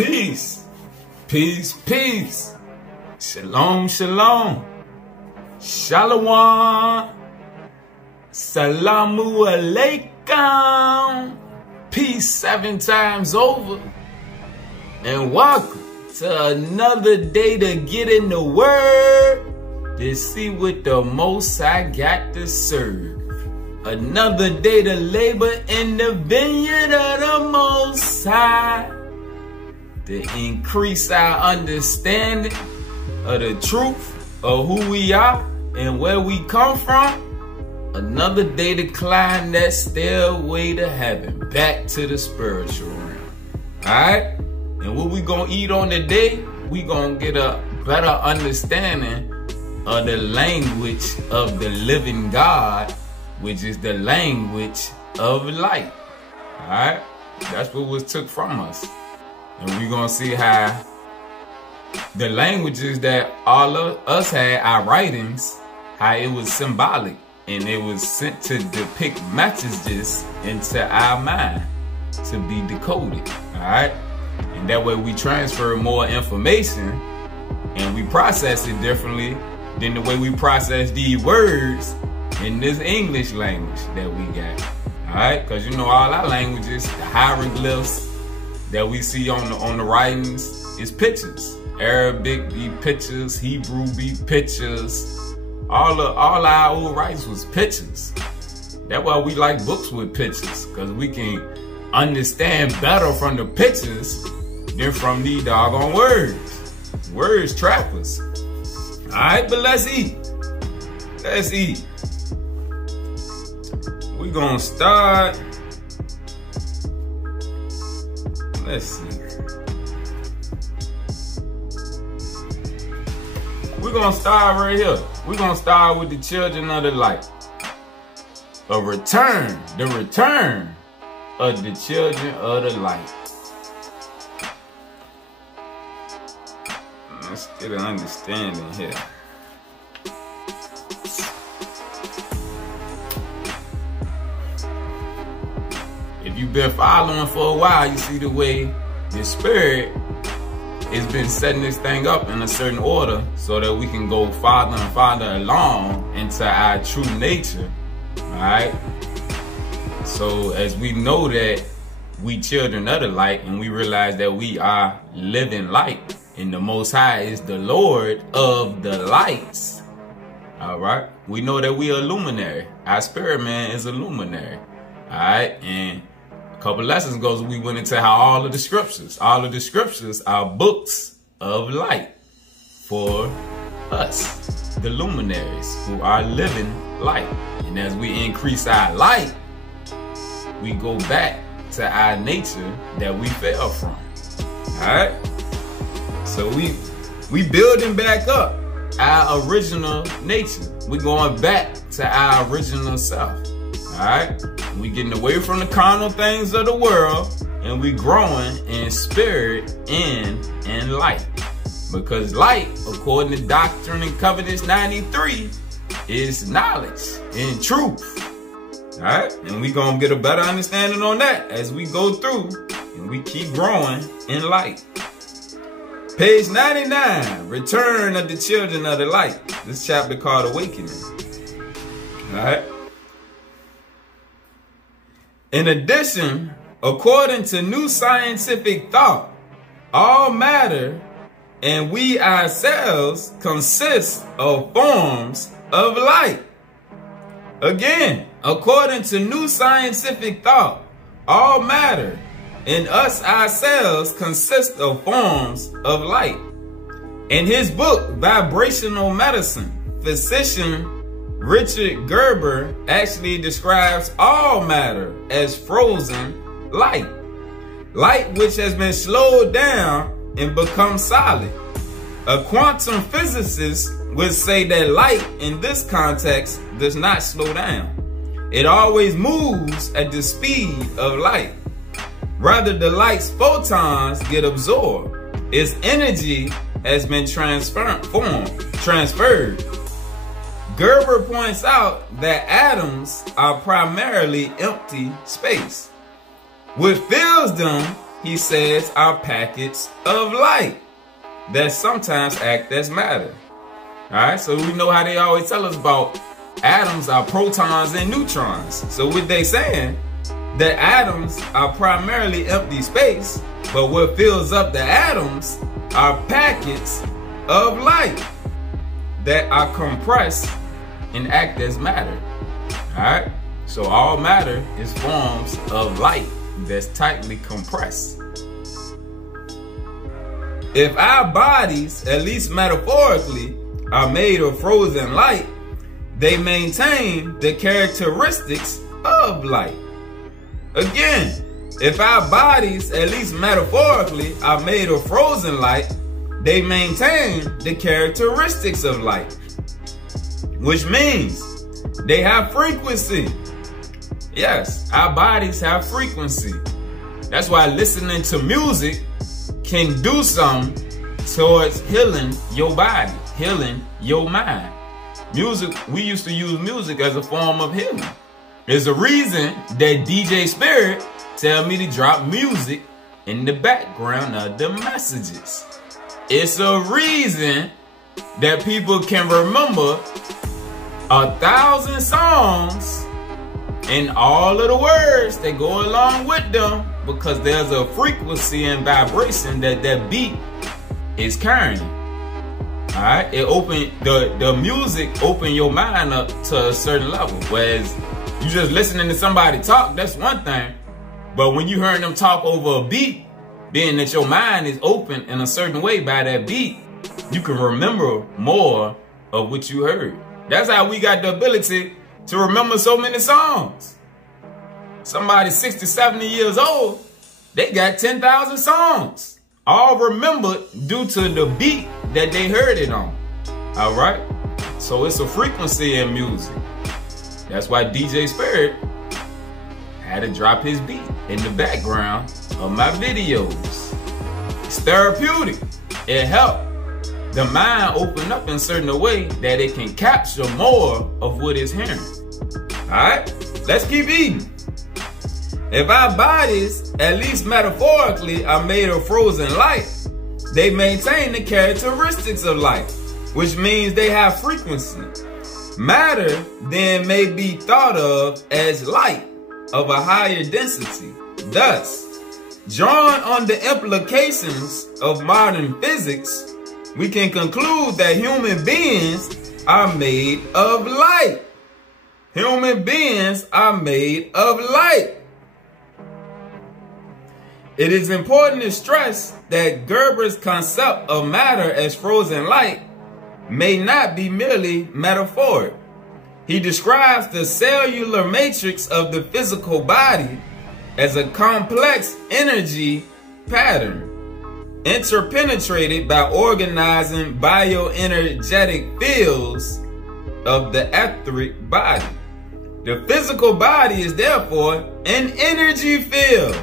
Peace, peace, peace. Shalom, shalom. Shalom. Salamu alaikum. Peace 7 times over. And welcome to another day to get in the word, to see what the Most High got to serve. Another day to labor in the vineyard of the Most High, to increase our understanding of the truth of who we are and where we come from. Another day to climb that stairway to heaven, back to the spiritual realm. Alright? And what we gonna eat on today, we gonna get a better understanding of the language of the living God, which is the language of light. Alright? That's what was took from us. And we're going to see how the languages that all of us had, our writings, how it was symbolic. And it was sent to depict messages into our mind to be decoded. Alright? And that way we transfer more information and we process it differently than the way we process these words in this English language that we got. Alright? Because you know all our languages, the hieroglyphs that we see on the writings is pictures. Arabic be pictures, Hebrew be pictures. All our old writings was pictures. That's why we like books with pictures, because we can understand better from the pictures than from the doggone words. Words trap us. Alright, but let's eat. Let's eat. We're gonna start. Let's see. We're gonna start right here. We're gonna start with the children of the light. The return of the children of the light. Let's get an understanding here. If you've been following for a while, you see the way the spirit has been setting this thing up in a certain order so that we can go farther and farther along into our true nature. Alright? So as we know that we children of the light, and we realize that we are living light, and the Most High is the Lord of the lights. Alright? We know that we are luminary. Our spirit man is a luminary. Alright? And a couple lessons ago, we went into how all of the scriptures are books of light for us, the luminaries who are living light. And as we increase our light, we go back to our nature that we fell from. Alright? So we building back up our original nature. We going back to our original self. Alright? We getting away from the carnal things of the world, and we growing in spirit and in light. Because light, according to Doctrine and Covenants 93, is knowledge and truth. Alright? And we gonna get a better understanding on that as we go through and we keep growing in light. Page 99, Return of the Children of the Light. This chapter called Awakening. Alright? In addition, according to new scientific thought, all matter and we ourselves consist of forms of light. Again, according to new scientific thought, all matter and us ourselves consist of forms of light. In his book, Vibrational Medicine, physician Richard Gerber actually describes all matter as frozen light. Light which has been slowed down and become solid. A quantum physicist would say that light in this context does not slow down. It always moves at the speed of light. Rather, the light's photons get absorbed. Its energy has been transferred. Gerber points out that atoms are primarily empty space. What fills them he says, are packets of light that sometimes act as matter. Alright, so we know how they always tell us about atoms are protons and neutrons. So what they saying, that atoms are primarily empty space, but what fills up the atoms are packets of light that are compressed and act as matter. Alright, so all matter is forms of light that's tightly compressed. If our bodies, at least metaphorically, are made of frozen light, they maintain the characteristics of light. Again, if our bodies, at least metaphorically, are made of frozen light, they maintain the characteristics of light, which means they have frequency. Yes, our bodies have frequency. That's why listening to music can do something towards healing your body, healing your mind. Music, we used to use music as a form of healing. There's a reason that DJ Spirit tell me to drop music in the background of the messages. It's a reason that people can remember 1,000 songs and all of the words that go along with them, because there's a frequency and vibration that that beat is carrying. Alright, it open the music open your mind up to a certain level. Whereas you just listening to somebody talk, that's one thing. But when you hearing them talk over a beat, being that your mind is open in a certain way by that beat, you can remember more of what you heard. That's how we got the ability to remember so many songs. Somebody 60, 70 years old, they got 10,000 songs, all remembered due to the beat that they heard it on. All right, so it's a frequency in music. That's why DJ Spirit had to drop his beat in the background of my videos. It's therapeutic. It helped the mind open up in certain way that it can capture more of what it's hearing. All right, let's keep eating. If our bodies, at least metaphorically, are made of frozen light, they maintain the characteristics of light, which means they have frequency. Matter then may be thought of as light of a higher density. Thus, drawing on the implications of modern physics, we can conclude that human beings are made of light. Human beings are made of light. It is important to stress that Gerber's concept of matter as frozen light may not be merely metaphoric. He describes the cellular matrix of the physical body as a complex energy pattern, interpenetrated by organizing bioenergetic fields of the etheric body. The physical body is therefore an energy field.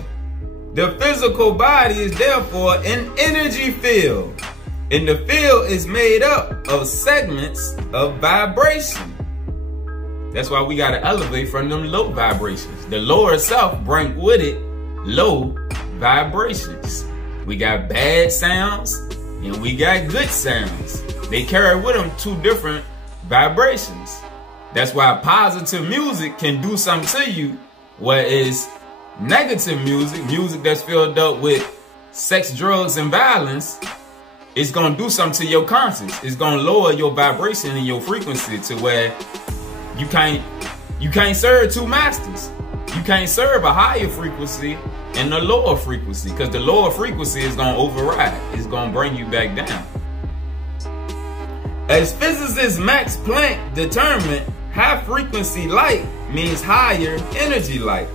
The physical body is therefore an energy field, and the field is made up of segments of vibration. That's why we gotta elevate from them low vibrations. The lower self bring with it low vibrations. We got bad sounds and we got good sounds. They carry with them two different vibrations. That's why positive music can do something to you, whereas negative music, music that's filled up with sex, drugs, and violence, it's gonna do something to your conscience. It's gonna lower your vibration and your frequency to where you can't serve two masters. You can't serve a higher frequency and a lower frequency, because the lower frequency is gonna override. It's gonna bring you back down. As physicist Max Planck determined, high frequency light means higher energy light.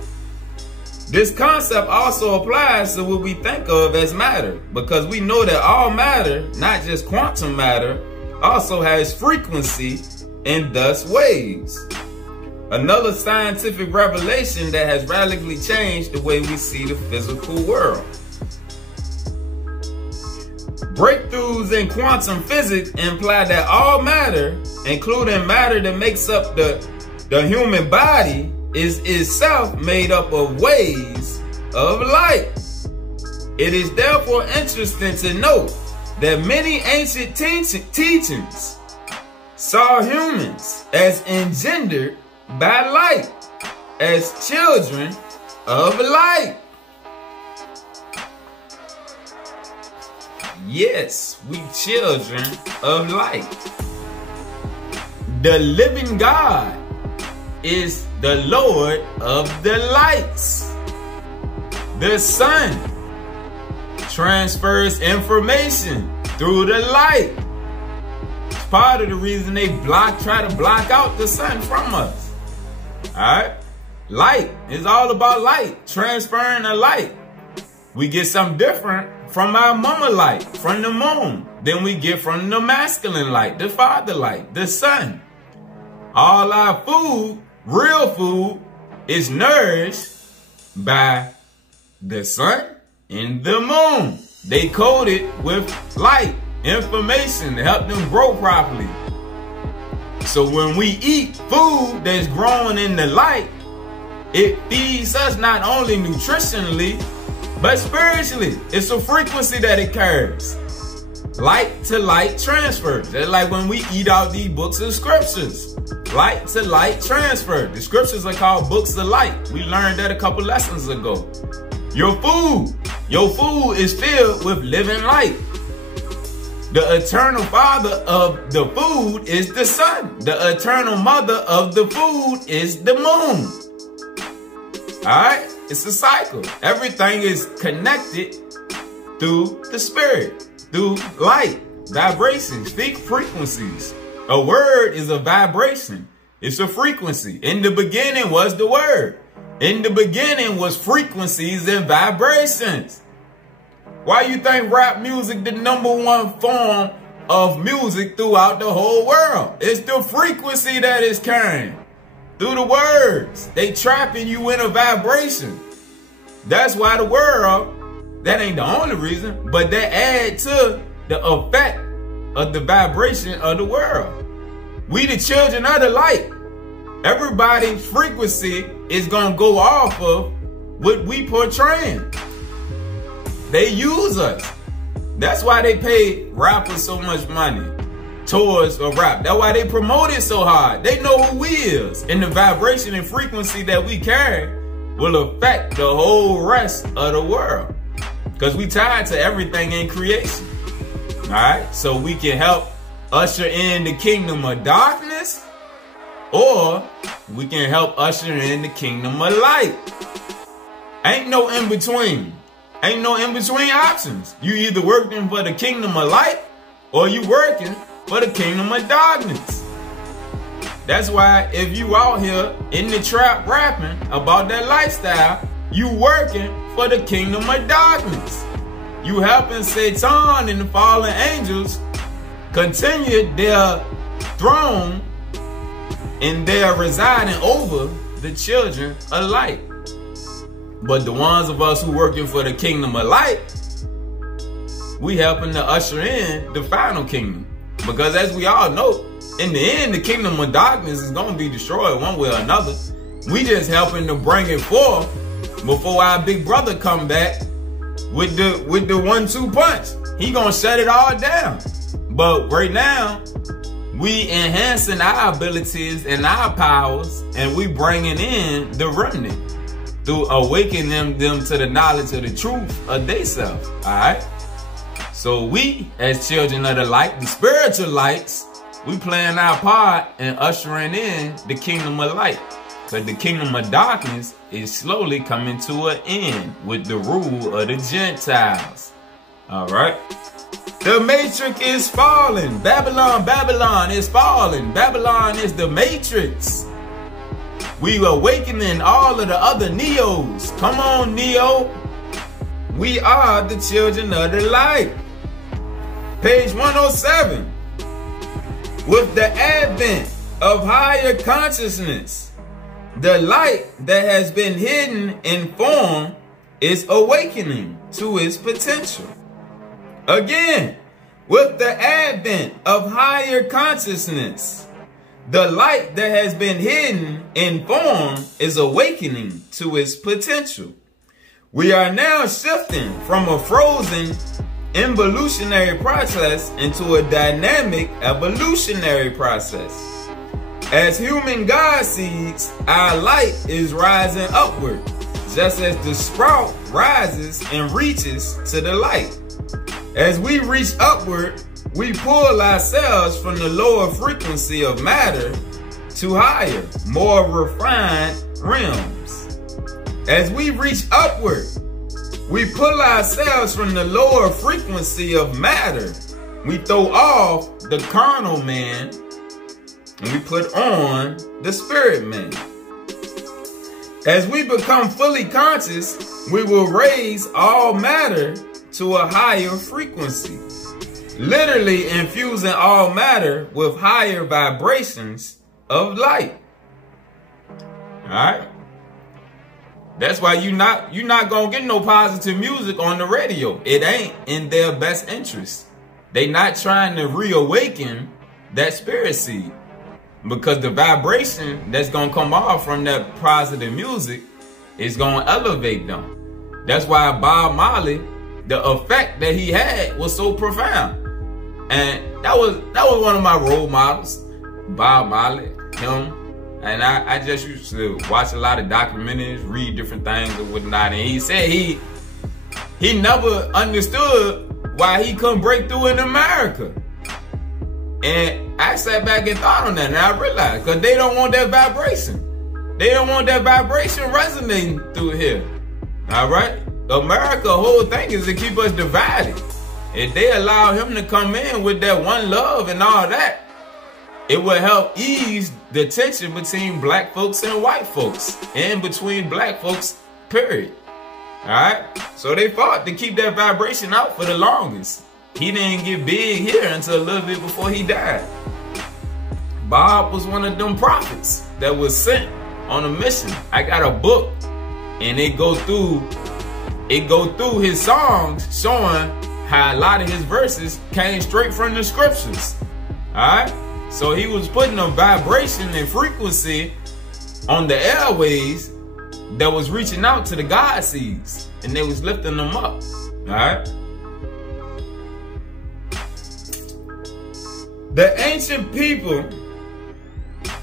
This concept also applies to what we think of as matter, because we know that all matter, not just quantum matter, also has frequency and thus waves. Another scientific revelation that has radically changed the way we see the physical world. Breakthroughs in quantum physics imply that all matter, including matter that makes up the human body, is itself made up of waves of light. It is therefore interesting to note that many ancient teachings saw humans as engendered by light, as children of light. Yes, we children of light. The living God is the Lord of the lights. The sun transfers information through the light. It's part of the reason they try to block out the sun from us. Alright? Light is all about light, transferring the light. We get something different from our mama light, from the moon, than we get from the masculine light, the father light, the sun. All our food, real food, is nourished by the sun and the moon. They code it with light, information to help them grow properly. So when we eat food that's growing in the light, it feeds us not only nutritionally, but spiritually. It's a frequency that it carries. Light to light transfer. Just like when we eat out these books of scriptures. Light to light transfer. The scriptures are called books of light. We learned that a couple lessons ago. Your food is filled with living light. The eternal father of the food is the sun. The eternal mother of the food is the moon. Alright? It's a cycle. Everything is connected through the spirit, through light, vibrations, frequencies. A word is a vibration. It's a frequency. In the beginning was the word. In the beginning was frequencies and vibrations. Why you think rap music the #1 form of music throughout the whole world? It's the frequency that is carrying. Through the words. They trapping you in a vibration. That's why the world, that ain't the only reason, but that add to the effect of the vibration of the world. We the children of the light. Everybody's frequency is gonna go off of what we portraying. They use us. That's why they pay rappers so much money towards a rap. That's why they promote it so hard. They know who we is. And the vibration and frequency that we carry will affect the whole rest of the world. Because we tied to everything in creation. Alright? So we can help usher in the kingdom of darkness, or we can help usher in the kingdom of light. Ain't no in between. Ain't no in between options. You either working for the kingdom of light, or you working for the kingdom of darkness. That's why if you out here in the trap rapping about that lifestyle, you working for the kingdom of darkness. You helping Satan and the fallen angels continue their throne, and they're residing over the children of light. But the ones of us who working for the kingdom of light, we helping to usher in the final kingdom. Because as we all know, in the end, the kingdom of darkness is going to be destroyed one way or another. We just helping to bring it forth before our big brother come back with the 1-2 punch. He going to shut it all down. But right now, we enhancing our abilities and our powers, and we bringing in the remnant through awakening them to the knowledge of the truth of themselves. All right? So we, as children of the light, the spiritual lights, we playing our part in ushering in the kingdom of light. But the kingdom of darkness is slowly coming to an end with the rule of the Gentiles. All right? The matrix is falling. Babylon is falling. Babylon is the matrix. We awakening all of the other Neos. Come on, Neo. We are the children of the light. Page 107. With the advent of higher consciousness, the light that has been hidden in form is awakening to its potential. Again, with the advent of higher consciousness, the light that has been hidden in form is awakening to its potential. We are now shifting from a frozen involutionary process into a dynamic evolutionary process. As human God seeds, our light is rising upward, just as the sprout rises and reaches to the light. As we reach upward, we pull ourselves from the lower frequency of matter to higher, more refined realms. As we reach upward, we pull ourselves from the lower frequency of matter. We throw off the carnal man and we put on the spirit man. As we become fully conscious, we will raise all matter to a higher frequency, literally infusing all matter with higher vibrations of light. All right? That's why you're not gonna get no positive music on the radio. It ain't in their best interest. They not trying to reawaken that spirit seed, because the vibration that's gonna come off from that positive music is gonna elevate them. That's why Bob Marley, the effect that he had was so profound. And that was one of my role models, Bob Marley, him. And I just used to watch a lot of documentaries, read different things and whatnot. And he said he never understood why he couldn't break through in America. And I sat back and thought on that, and I realized, because they don't want that vibration. They don't want that vibration resonating through here. All right? America's whole thing is to keep us divided. If they allow him to come in with that one love and all that, it will help ease the tension between black folks and white folks, and between black folks, period. All right? So they fought to keep that vibration out for the longest. He didn't get big here until a little bit before he died. Bob was one of them prophets that was sent on a mission. I got a book, and it go through his songs, showing how a lot of his verses came straight from the scriptures. All right? So he was putting a vibration and frequency on the airways that was reaching out to the God seeds, and they was lifting them up. All right? The ancient people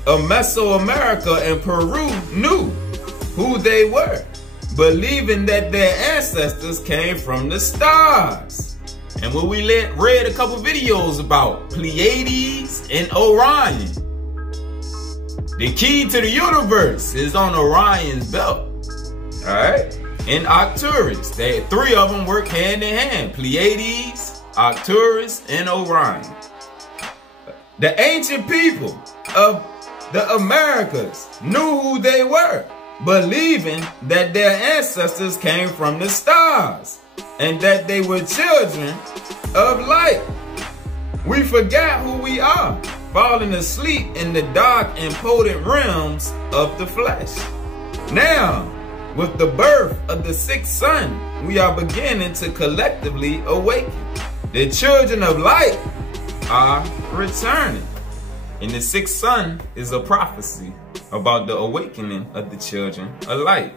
of Mesoamerica and Peru knew who they were, believing that their ancestors came from the stars. And when we read a couple videos about Pleiades and Orion, the key to the universe is on Orion's belt. All right? And Arcturus. Three of them work hand in hand. Pleiades, Arcturus, and Orion. The ancient people of the Americas knew who they were, believing that their ancestors came from the stars and that they were children of light. We forgot who we are, falling asleep in the dark and potent realms of the flesh. Now, with the birth of the sixth son, we are beginning to collectively awaken. The children of light are returning. And the sixth son is a prophecy about the awakening of the children of light.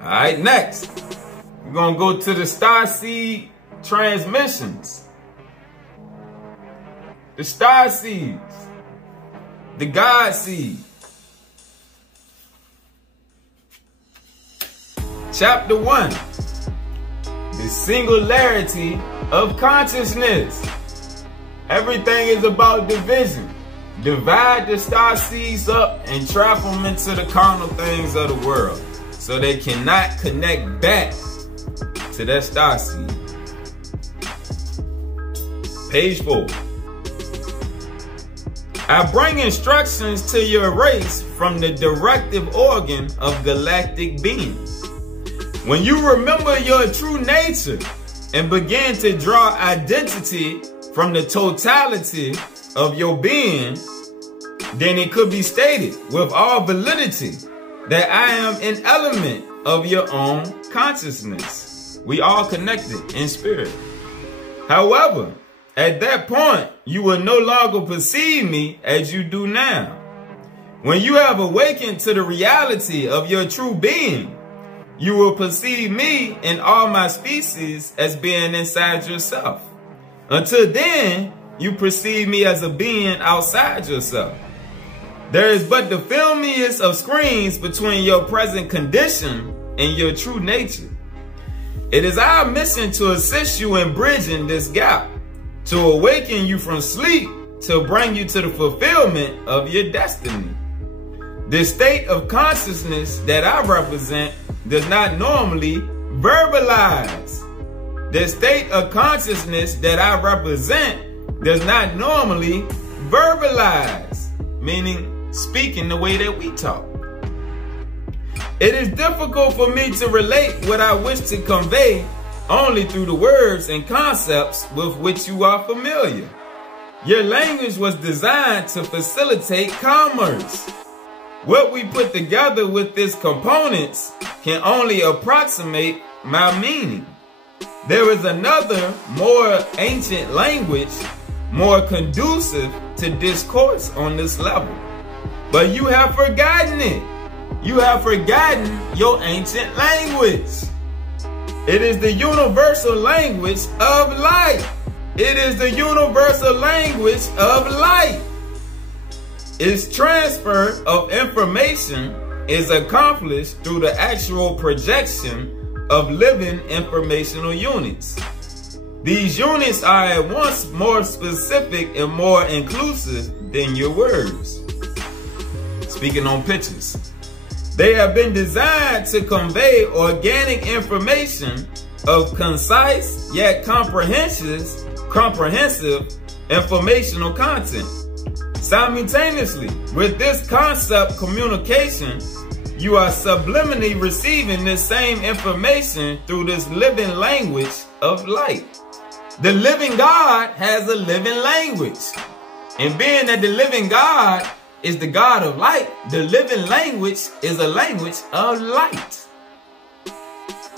All right, next, we're going to go to the star seed transmissions. The star seeds, the God seed. Chapter 1, the singularity of consciousness. Everything is about division. Divide the star seeds up and trap them into the carnal things of the world, so they cannot connect back to that star seed. Page 4. I bring instructions to your race from the directive organ of galactic being. When you remember your true nature and begin to draw identity from the totality of your being, then it could be stated with all validity that I am an element of your own consciousness. We all connected in spirit. However, at that point, you will no longer perceive me as you do now. When you have awakened to the reality of your true being, you will perceive me and all my species as being inside yourself. Until then, you perceive me as a being outside yourself. There is but the filmiest of screens between your present condition and your true nature. It is our mission to assist you in bridging this gap, to awaken you from sleep, to bring you to the fulfillment of your destiny. The state of consciousness that I represent does not normally verbalize. The state of consciousness that I represent does not normally verbalize, meaning speaking the way that we talk. It is difficult for me to relate what I wish to convey only through the words and concepts with which you are familiar. Your language was designed to facilitate commerce. What we put together with its components can only approximate my meaning. There is another, more ancient language, more conducive to discourse on this level. But you have forgotten it. You have forgotten your ancient language. It is the universal language of light. It is the universal language of light. Its transfer of information is accomplished through the actual projection of living informational units. These units are at once more specific and more inclusive than your words. Speaking on pictures. They have been designed to convey organic information of concise yet comprehensive informational content. Simultaneously, with this concept communication, you are subliminally receiving this same information through this living language of light. The living God has a living language. And being that the living God is the God of light, the living language is a language of light.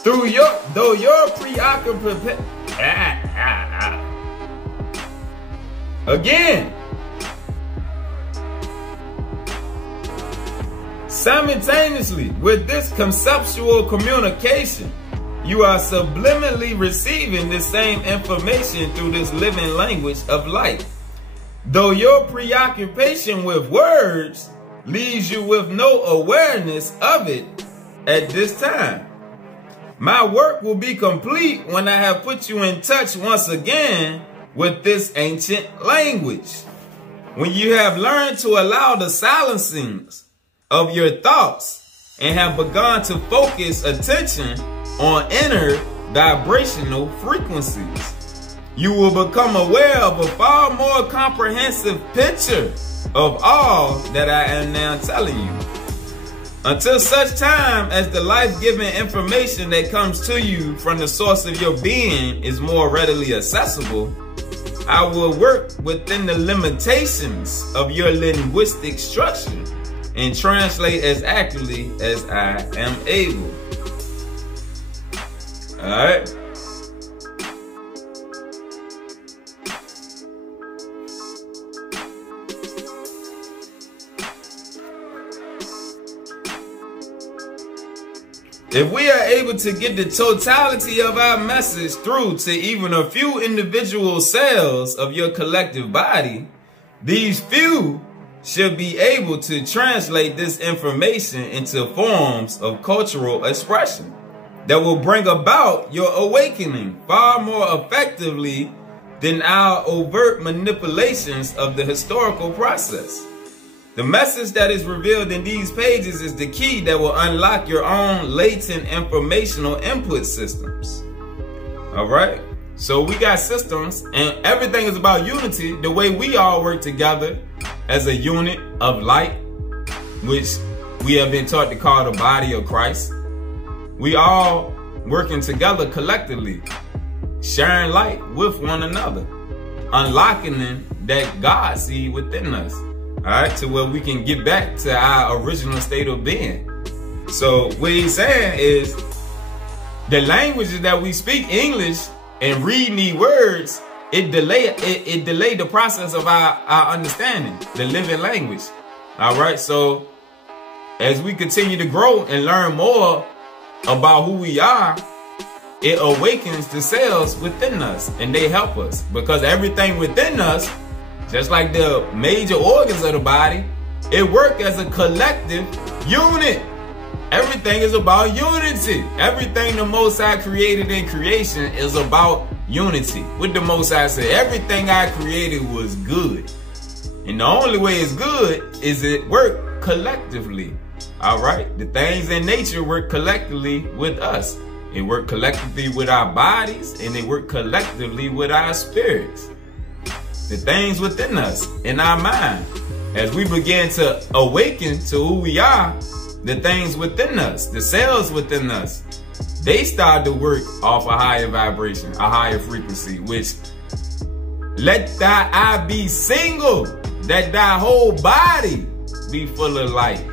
Though your preoccupation, again, simultaneously with this conceptual communication, you are subliminally receiving the same information through this living language of light. Though your preoccupation with words leaves you with no awareness of it at this time. My work will be complete when I have put you in touch once again with this ancient language. When you have learned to allow the silencings of your thoughts and have begun to focus attention on inner vibrational frequencies, you will become aware of a far more comprehensive picture of all that I am now telling you. Until such time as the life-giving information that comes to you from the source of your being is more readily accessible, I will work within the limitations of your linguistic structure and translate as accurately as I am able. All right. If we are able to get the totality of our message through to even a few individual cells of your collective body, these few should be able to translate this information into forms of cultural expression that will bring about your awakening far more effectively than our overt manipulations of the historical process. The message that is revealed in these pages is the key that will unlock your own latent informational input systems. All right. So we got systems and everything is about unity. The way we all work together as a unit of light, which we have been taught to call the body of Christ. We all working together collectively, sharing light with one another, unlocking that God seed within us. All right, to where we can get back to our original state of being. So what he's saying is the languages that we speak, English, and reading these words, it delayed the process of our understanding, the living language. All right, so as we continue to grow and learn more about who we are, it awakens the cells within us, and they help us, because everything within us, just like the major organs of the body, it works as a collective unit. Everything is about unity. Everything the Most High created in creation is about unity. What the Most High said, everything I created was good. And the only way it's good is it work collectively. All right? The things in nature work collectively with us. It work collectively with our bodies, and they work collectively with our spirits. The things within us, in our mind, as we begin to awaken to who we are, the things within us, the cells within us, they start to work off a higher vibration, a higher frequency, which let thy eye be single, that thy whole body be full of light.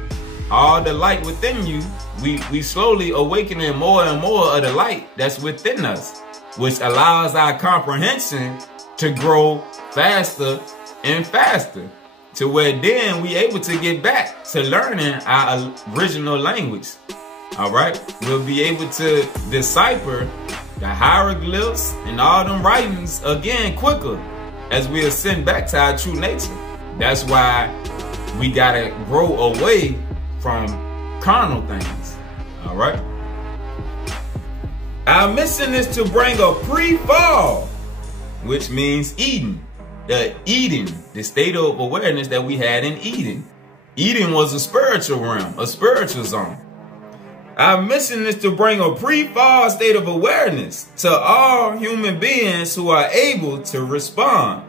All the light within you, we slowly awakening more and more of the light that's within us, which allows our comprehension to grow faster and faster, to where then we able to get back to learning our original language. All right, we'll be able to decipher the hieroglyphs and all them writings again quicker as we ascend back to our true nature. That's why we gotta grow away from carnal things. All right. Our mission is to bring a pre-fall, which means Eden. The state of awareness that we had in Eden. Eden was a spiritual realm, a spiritual zone. Our mission is to bring a pre-fall state of awareness to all human beings who are able to respond,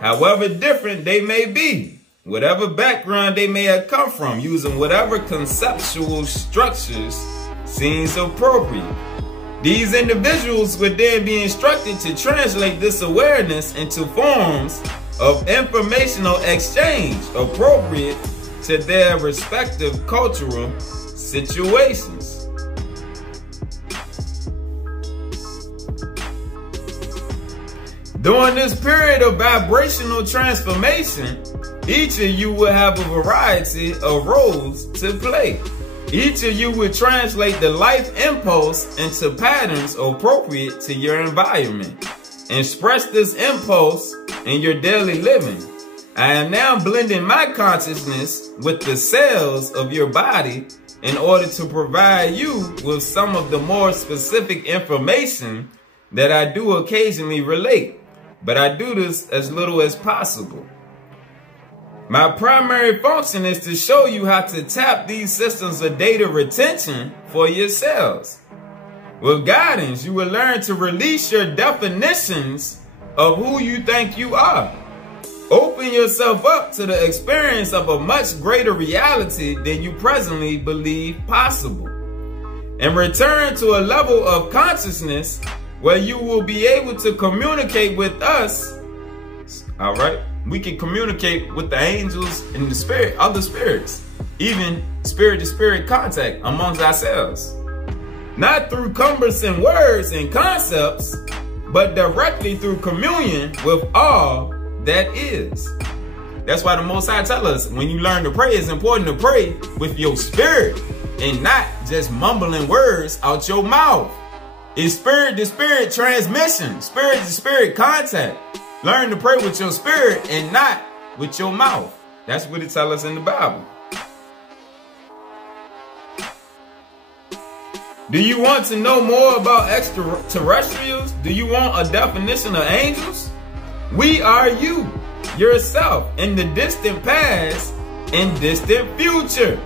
however different they may be, whatever background they may have come from, using whatever conceptual structures seems appropriate. These individuals would then be instructed to translate this awareness into forms of informational exchange appropriate to their respective cultural situations. During this period of vibrational transformation, each of you will have a variety of roles to play. Each of you will translate the life impulse into patterns appropriate to your environment. Express this impulse in your daily living. I am now blending my consciousness with the cells of your body in order to provide you with some of the more specific information that I do occasionally relate, but I do this as little as possible. My primary function is to show you how to tap these systems of data retention for yourselves. With guidance, you will learn to release your definitions of who you think you are. Open yourself up to the experience of a much greater reality than you presently believe possible. And return to a level of consciousness where you will be able to communicate with us. All right? We can communicate with the angels and the spirit, other spirits, even spirit-to-spirit contact amongst ourselves. Not through cumbersome words and concepts, but directly through communion with all that is. That's why the Most High tell us, when you learn to pray, it's important to pray with your spirit and not just mumbling words out your mouth. It's spirit-to-spirit transmission, spirit-to-spirit contact. Learn to pray with your spirit and not with your mouth. That's what it tells us in the Bible. Do you want to know more about extraterrestrials? Do you want a definition of angels? We are you, yourself, in the distant past and distant future.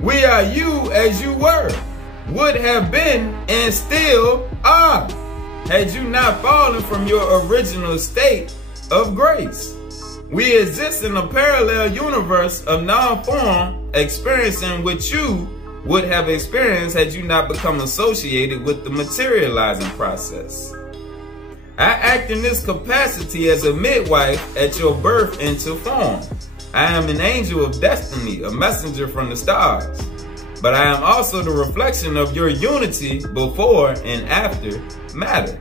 We are you as you were, would have been, and still are, had you not fallen from your original state of grace. We exist in a parallel universe of non-form, experiencing what you would have experienced had you not become associated with the materializing process. I act in this capacity as a midwife at your birth into form. I am an angel of destiny, a messenger from the stars. But I am also the reflection of your unity before and after matter.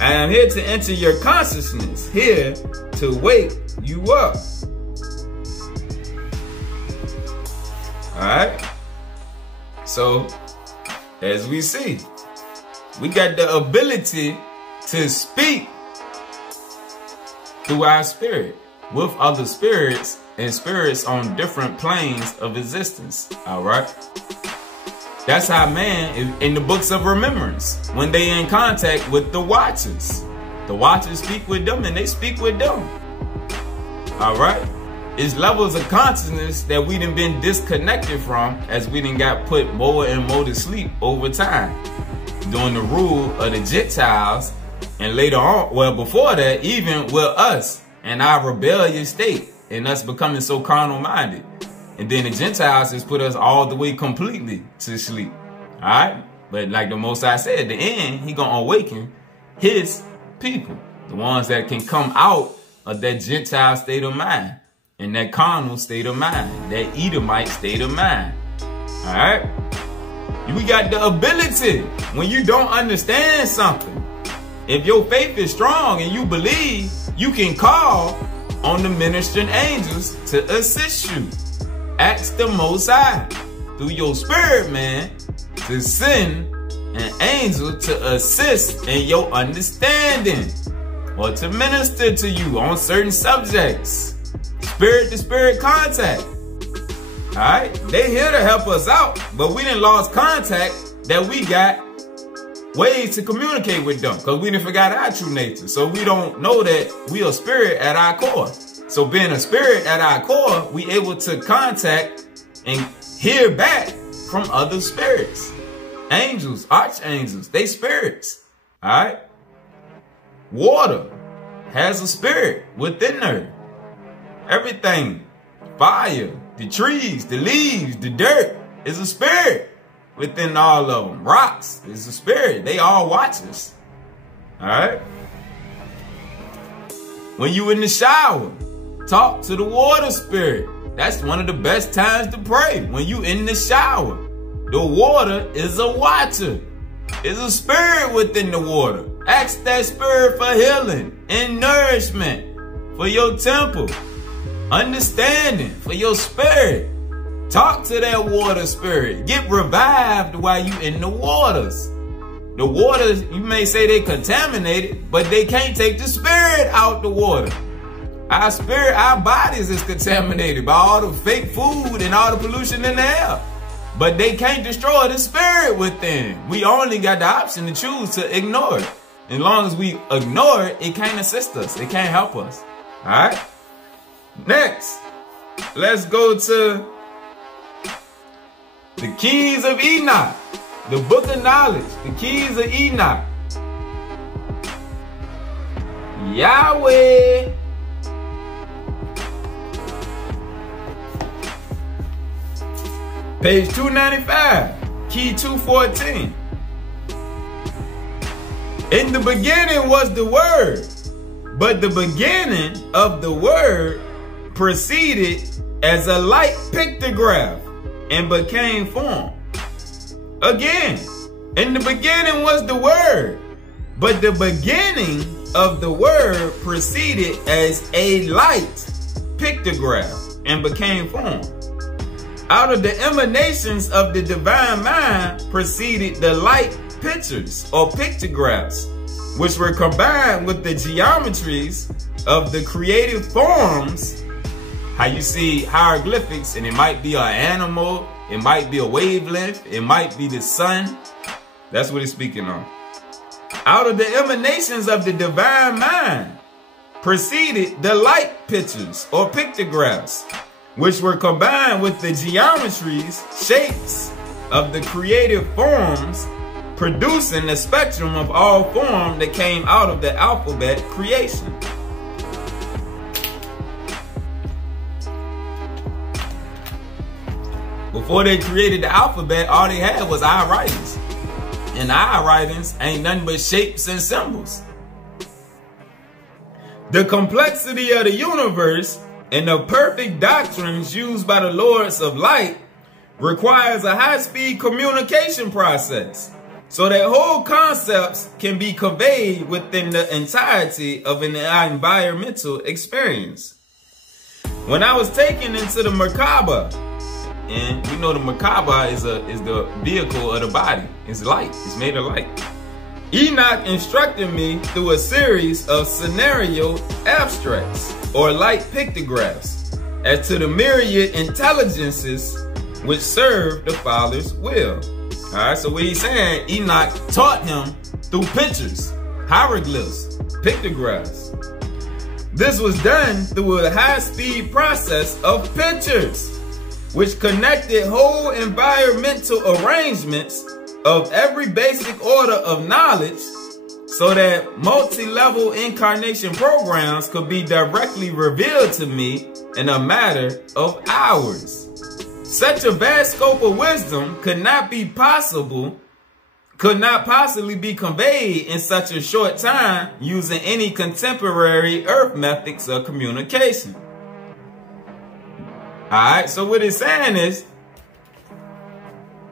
I am here to enter your consciousness, here to wake you up. Alright? So, as we see. We got the ability to speak through our spirit with other spirits and spirits on different planes of existence. All right. That's how man, in the books of remembrance, when they in contact with the watchers speak with them and they speak with them. All right. It's levels of consciousness that we done been disconnected from as we done got put more and more to sleep over time during the rule of the Gentiles, and later on, well, before that, even with us and our rebellious state and us becoming so carnal minded. And then the Gentiles has put us all the way completely to sleep. All right. But like the Most High said, at the end, he going to awaken his people, the ones that can come out of that Gentile state of mind and that carnal state of mind, that Edomite state of mind. All right. We got the ability, when you don't understand something, if your faith is strong and you believe, you can call on the ministering angels to assist you. Ask the Most High through your spirit, man, to send an angel to assist in your understanding or to minister to you on certain subjects. Spirit to spirit contact. All right, they here to help us out, but we done lost contact that we got ways to communicate with them because we done forgot our true nature. So we don't know that we are spirit at our core. So being a spirit at our core, we able to contact and hear back from other spirits. Angels, archangels, they spirits. All right. Water has a spirit within her. Everything, fire, the trees, the leaves, the dirt is a spirit within all of them. Rocks is a spirit. They all watch us. All right. When you in the shower, talk to the water spirit. That's one of the best times to pray. When you in the shower, the water is a watcher. It's a spirit within the water. Ask that spirit for healing and nourishment for your temple. Understanding for your spirit. Talk to that water spirit. Get revived while you in the waters. The waters, you may say they contaminated, but they can't take the spirit out the water. Our spirit, our bodies is contaminated by all the fake food and all the pollution in the air. But they can't destroy the spirit within. We only got the option to choose to ignore it. As long as we ignore it, it can't assist us. It can't help us. All right? Next, let's go to the keys of Enoch. The book of knowledge. The keys of Enoch. Yahweh. Page 295. Key 214. In the beginning was the Word, but the beginning of the Word proceeded as a light pictograph and became form. Again, in the beginning was the Word, but the beginning of the Word proceeded as a light pictograph and became form. Out of the emanations of the divine mind proceeded the light pictures or pictographs, which were combined with the geometries of the creative forms. How you see hieroglyphics, and it might be an animal, it might be a wavelength, it might be the sun. That's what it's speaking on. Out of the emanations of the divine mind proceeded the light pictures or pictographs, which were combined with the geometries, shapes of the creative forms, producing the spectrum of all form that came out of the alphabet creation. Before they created the alphabet, all they had was our writings. And our writings ain't nothing but shapes and symbols. The complexity of the universe and the perfect doctrines used by the Lords of Light requires a high-speed communication process so that whole concepts can be conveyed within the entirety of an environmental experience. When I was taken into the Merkaba, and we know the Merkaba is the vehicle of the body, It's light. It's made of light. Enoch instructed me through a series of scenario abstracts or light pictographs as to the myriad intelligences which serve the Father's will. Alright, so what he's saying, Enoch taught him through pictures, hieroglyphs, pictographs. This was done through a high-speed process of pictures, which connected whole environmental arrangements of every basic order of knowledge so that multi-level incarnation programs could be directly revealed to me in a matter of hours. Such a vast scope of wisdom could not possibly be conveyed in such a short time using any contemporary earth methods of communication. Alright, so what it's saying is,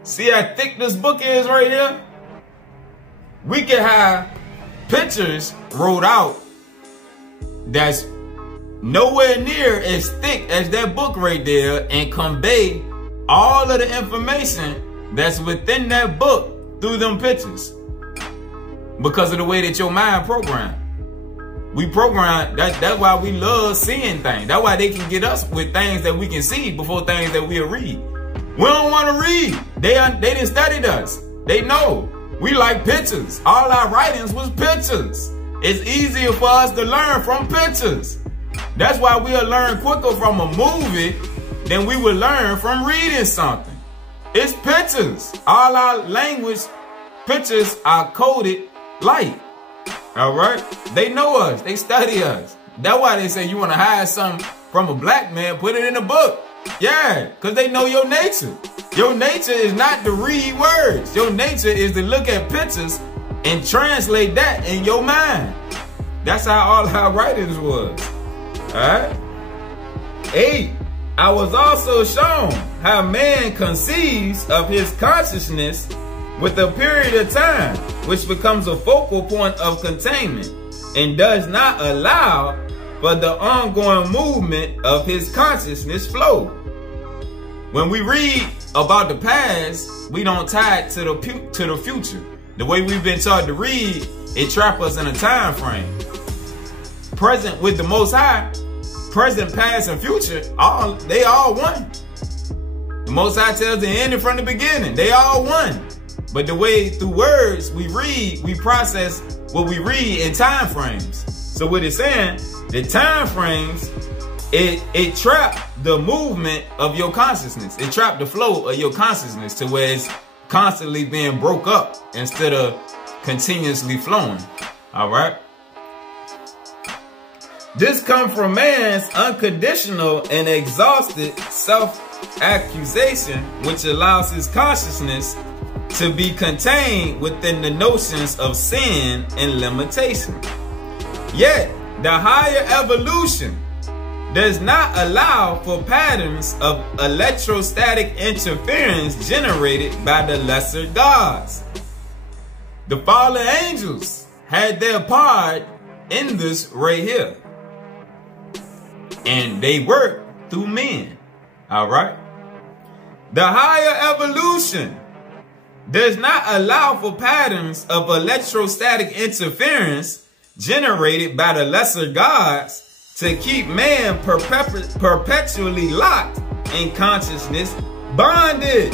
see how thick this book is right here? We can have pictures wrote out that's nowhere near as thick as that book right there and convey all of the information that's within that book through them pictures. Because of the way that your mind programmed. We program, that's why we love seeing things. That's why they can get us with things that we can see before things that we'll read. We don't want to read. They didn't study us. They know. We like pictures. All our writings was pictures. It's easier for us to learn from pictures. That's why we'll learn quicker from a movie than we would learn from reading something. It's pictures. All our language pictures are coded light. All right? They know us. They study us. That's why they say you want to hide something from a black man, put it in a book. Yeah, because they know your nature. Your nature is not to read words. Your nature is to look at pictures and translate that in your mind. That's how all our writings was. Alright? 8. I was also shown how man conceives of his consciousness with a period of time which becomes a focal point of containment and does not allow for the ongoing movement of his consciousness flow. When we read about the past, we don't tie it to the future. The way we've been taught to read, it traps us in a time frame. Present with the Most High, present, past, and future, they all one. The Most High tells the ending from the beginning. They all one. But the way through words we read, we process what we read in time frames. So what it's saying, the time frames, it trapped the movement of your consciousness. It trapped the flow of your consciousness to where it's constantly being broke up instead of continuously flowing. All right. This comes from man's unconditional and exhausted self-accusation, which allows his consciousness to be contained within the notions of sin and limitation. Yet, the higher evolution does not allow for patterns of electrostatic interference generated by the lesser gods. The fallen angels had their part in this right here. And they work through men. All right. The higher evolution does not allow for patterns of electrostatic interference generated by the lesser gods to keep man perpetually locked in consciousness bondage.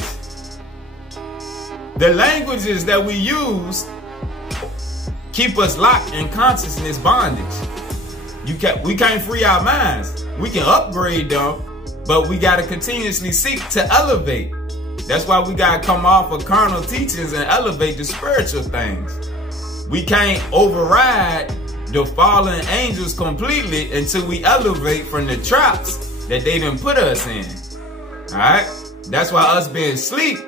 The languages that we use keep us locked in consciousness bondage. We can't free our minds. We can upgrade them, but we got to continuously seek to elevate. That's why we got to come off of carnal teachings and elevate the spiritual things. We can't override the fallen angels completely until we elevate from the traps that they done put us in. Alright? That's why us being asleep,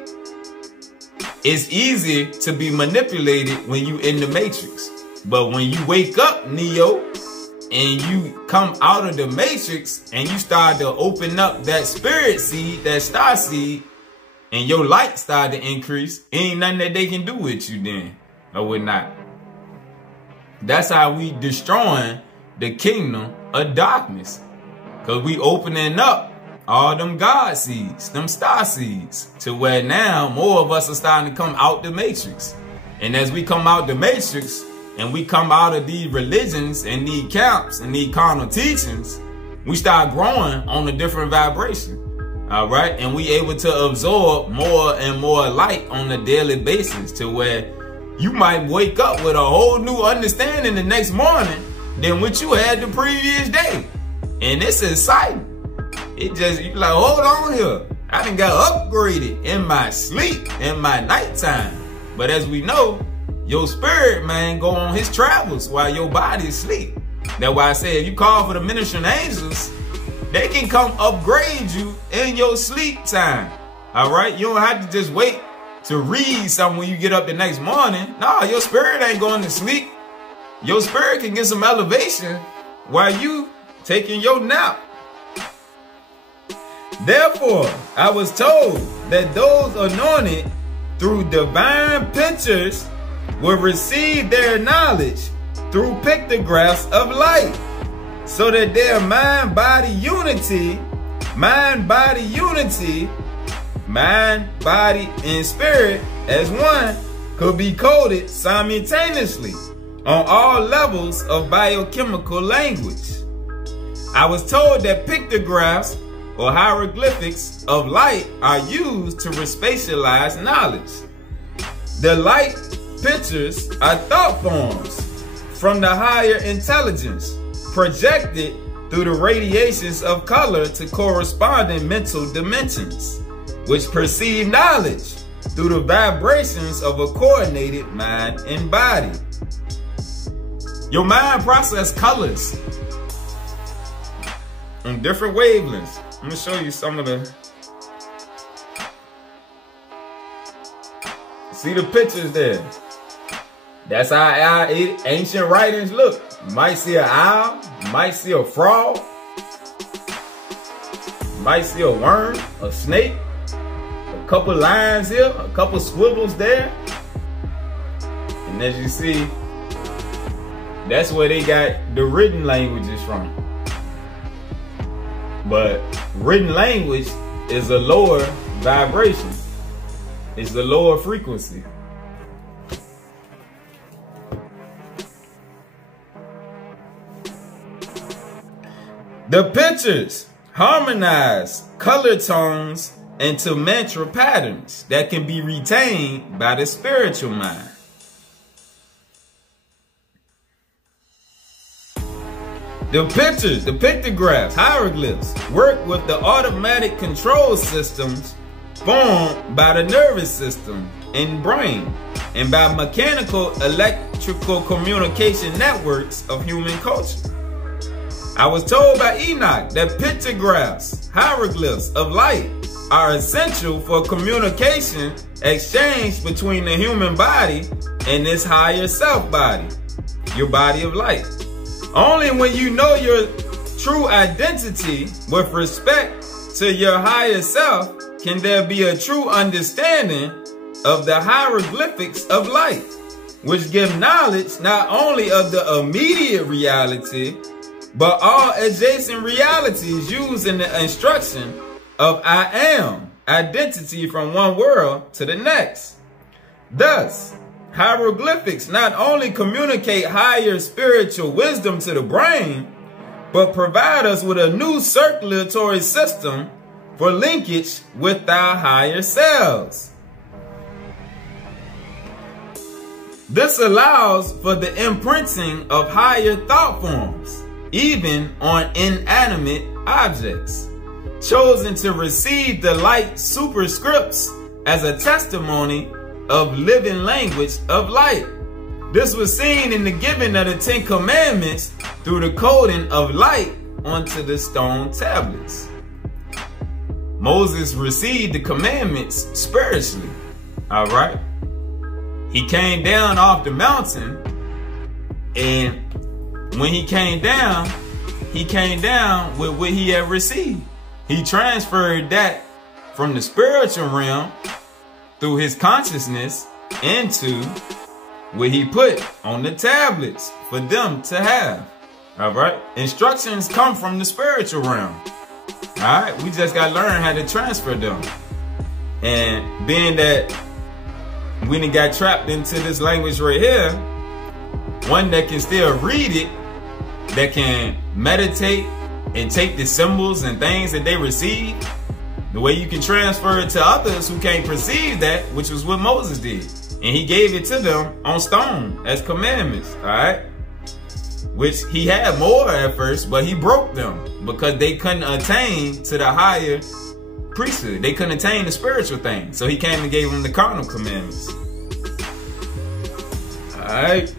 it's easy to be manipulated when you in the matrix. But when you wake up, Neo, and you come out of the matrix and you start to open up that spirit seed, that star seed, and your light start to increase, ain't nothing that they can do with you then, or whatnot. That's how we destroying the kingdom of darkness. Because we opening up all them God seeds, them star seeds, to where now more of us are starting to come out the matrix. And as we come out the matrix and we come out of these religions and these camps and these carnal teachings, we start growing on a different vibration. All right. And we able to absorb more and more light on a daily basis, to where you might wake up with a whole new understanding the next morning than what you had the previous day. And it's exciting. It just, you like, hold on here. I done got upgraded in my sleep, in my nighttime. But as we know, your spirit, man, go on his travels while your body is asleep. That's why I said, if you call for the ministering angels, they can come upgrade you in your sleep time. All right? You don't have to just wait to read something when you get up the next morning. No, your spirit ain't going to sleep. Your spirit can get some elevation while you taking your nap. Therefore, I was told that those anointed through divine pictures will receive their knowledge through pictographs of light, so that their mind-body unity, mind, body, and spirit as one could be coded simultaneously on all levels of biochemical language. I was told that pictographs or hieroglyphics of light are used to respatialize knowledge. The light pictures are thought forms from the higher intelligence, projected through the radiations of color to corresponding mental dimensions, which perceive knowledge through the vibrations of a coordinated mind and body. Your mind processes colors on different wavelengths. I'm gonna show you some of the, see the pictures there. That's how ancient writings look. You might see an owl, you might see a frog, you might see a worm, a snake, a couple lines here, a couple squiggles there. And as you see, that's where they got the written languages from. But written language is a lower vibration. It's a lower frequency. The pictures harmonize color tones into mantra patterns that can be retained by the spiritual mind. The pictures, the pictographs, hieroglyphs work with the automatic control systems formed by the nervous system and brain, and by mechanical electrical communication networks of human culture. I was told by Enoch that pictographs, hieroglyphs of light are essential for communication exchange between the human body and this higher self body, your body of light. Only when you know your true identity with respect to your higher self can there be a true understanding of the hieroglyphics of light, which give knowledge not only of the immediate reality, but all adjacent realities used in the instruction of I am, identity from one world to the next. Thus, hieroglyphics not only communicate higher spiritual wisdom to the brain, but provide us with a new circulatory system for linkage with our higher selves. This allows for the imprinting of higher thought forms, even on inanimate objects, chosen to receive the light superscripts as a testimony of living language of light. This was seen in the giving of the 10 Commandments through the coding of light onto the stone tablets. Moses received the commandments spiritually, all right? He came down off the mountain, and when he came down with what he had received. He transferred that from the spiritual realm through his consciousness into what he put on the tablets for them to have. All right. Instructions come from the spiritual realm. Alright, we just gotta learn how to transfer them. And being that we done got trapped into this language right here, one that can still read it, that can meditate and take the symbols and things that they receive, the way you can transfer it to others who can't perceive that, which was what Moses did. And he gave it to them on stone as commandments, all right? Which he had more at first, but he broke them because they couldn't attain to the higher priesthood. They couldn't attain the spiritual thing. So he came and gave them the carnal commandments. All right.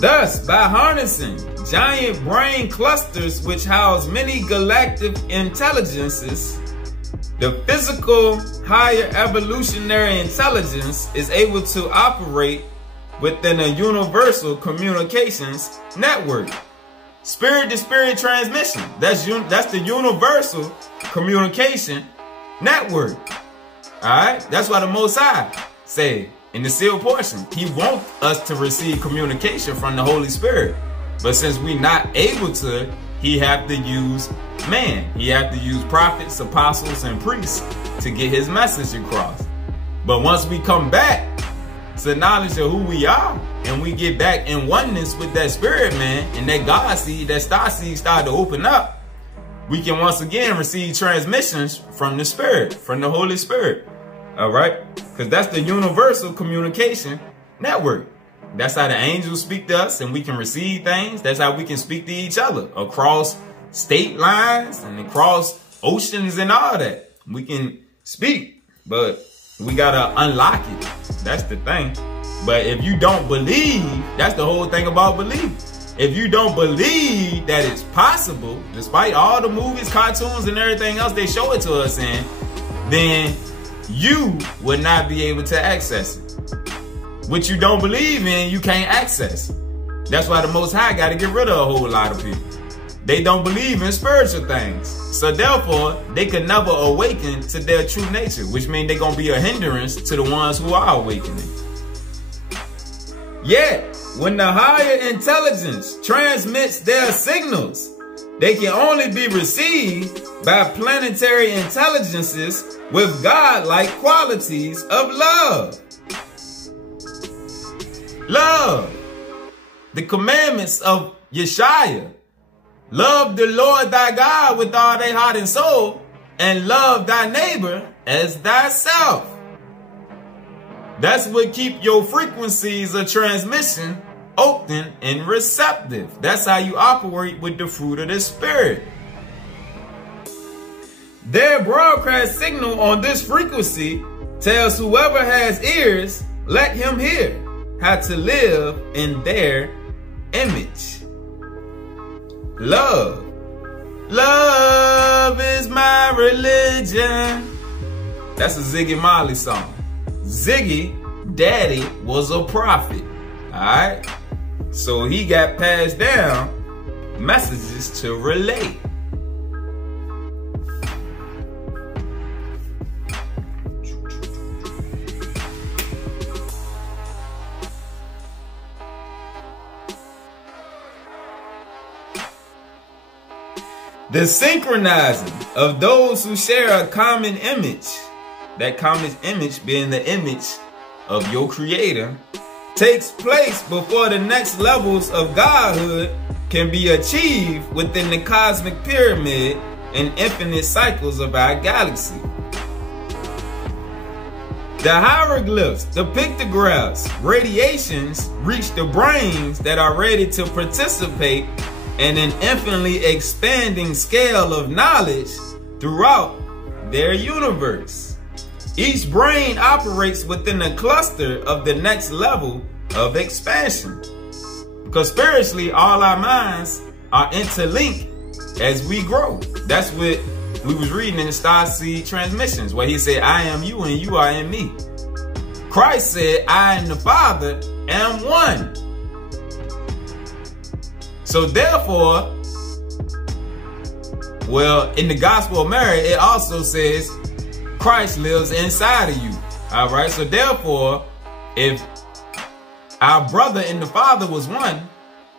Thus, by harnessing giant brain clusters which house many galactic intelligences, the physical higher evolutionary intelligence is able to operate within a universal communications network. Spirit-to-spirit transmission. That's the universal communication network. Alright? That's why the Most High said in the sealed portion, he wants us to receive communication from the Holy Spirit. But since we're not able to, he have to use man. He have to use prophets, apostles, and priests to get his message across. But once we come back to knowledge of who we are, and we get back in oneness with that spirit man, and that God seed, that star seed start to open up, we can once again receive transmissions from the Spirit, from the Holy Spirit. All right? Because that's the universal communication network. That's how the angels speak to us and we can receive things. That's how we can speak to each other across state lines and across oceans and all that. We can speak, but we got to unlock it. That's the thing. But if you don't believe, that's the whole thing about belief. If you don't believe that it's possible, despite all the movies, cartoons, and everything else they show it to us in, then you would not be able to access it. What you don't believe in, you can't access. That's why the Most High got to get rid of a whole lot of people. They don't believe in spiritual things. So therefore, they could never awaken to their true nature, which means they're going to be a hindrance to the ones who are awakening. Yet, when the higher intelligence transmits their signals, they can only be received by planetary intelligences with God-like qualities of love. Love. The commandments of Yeshaya. Love the Lord thy God with all thy heart and soul, and love thy neighbor as thyself. That's what keep your frequencies of transmission open and receptive. That's how you operate with the fruit of the Spirit. Their broadcast signal on this frequency tells whoever has ears, let him hear how to live in their image. Love. Love is my religion. That's a Ziggy Marley song. Ziggy, daddy, was a prophet. Alright? So he got passed down messages to relate. The synchronizing of those who share a common image, that common image being the image of your Creator, takes place before the next levels of godhood can be achieved within the cosmic pyramid and infinite cycles of our galaxy. The hieroglyphs, the pictographs, radiations reach the brains that are ready to participate in an infinitely expanding scale of knowledge throughout their universe. Each brain operates within a cluster of the next level of expansion. Because spiritually, all our minds are interlinked as we grow. That's what we was reading in the Star Seed transmissions, where he said, I am you and you are in me. Christ said, I and the Father am one. So therefore, well, in the Gospel of Mary, it also says Christ lives inside of you. All right. So therefore, if our brother and the Father was one,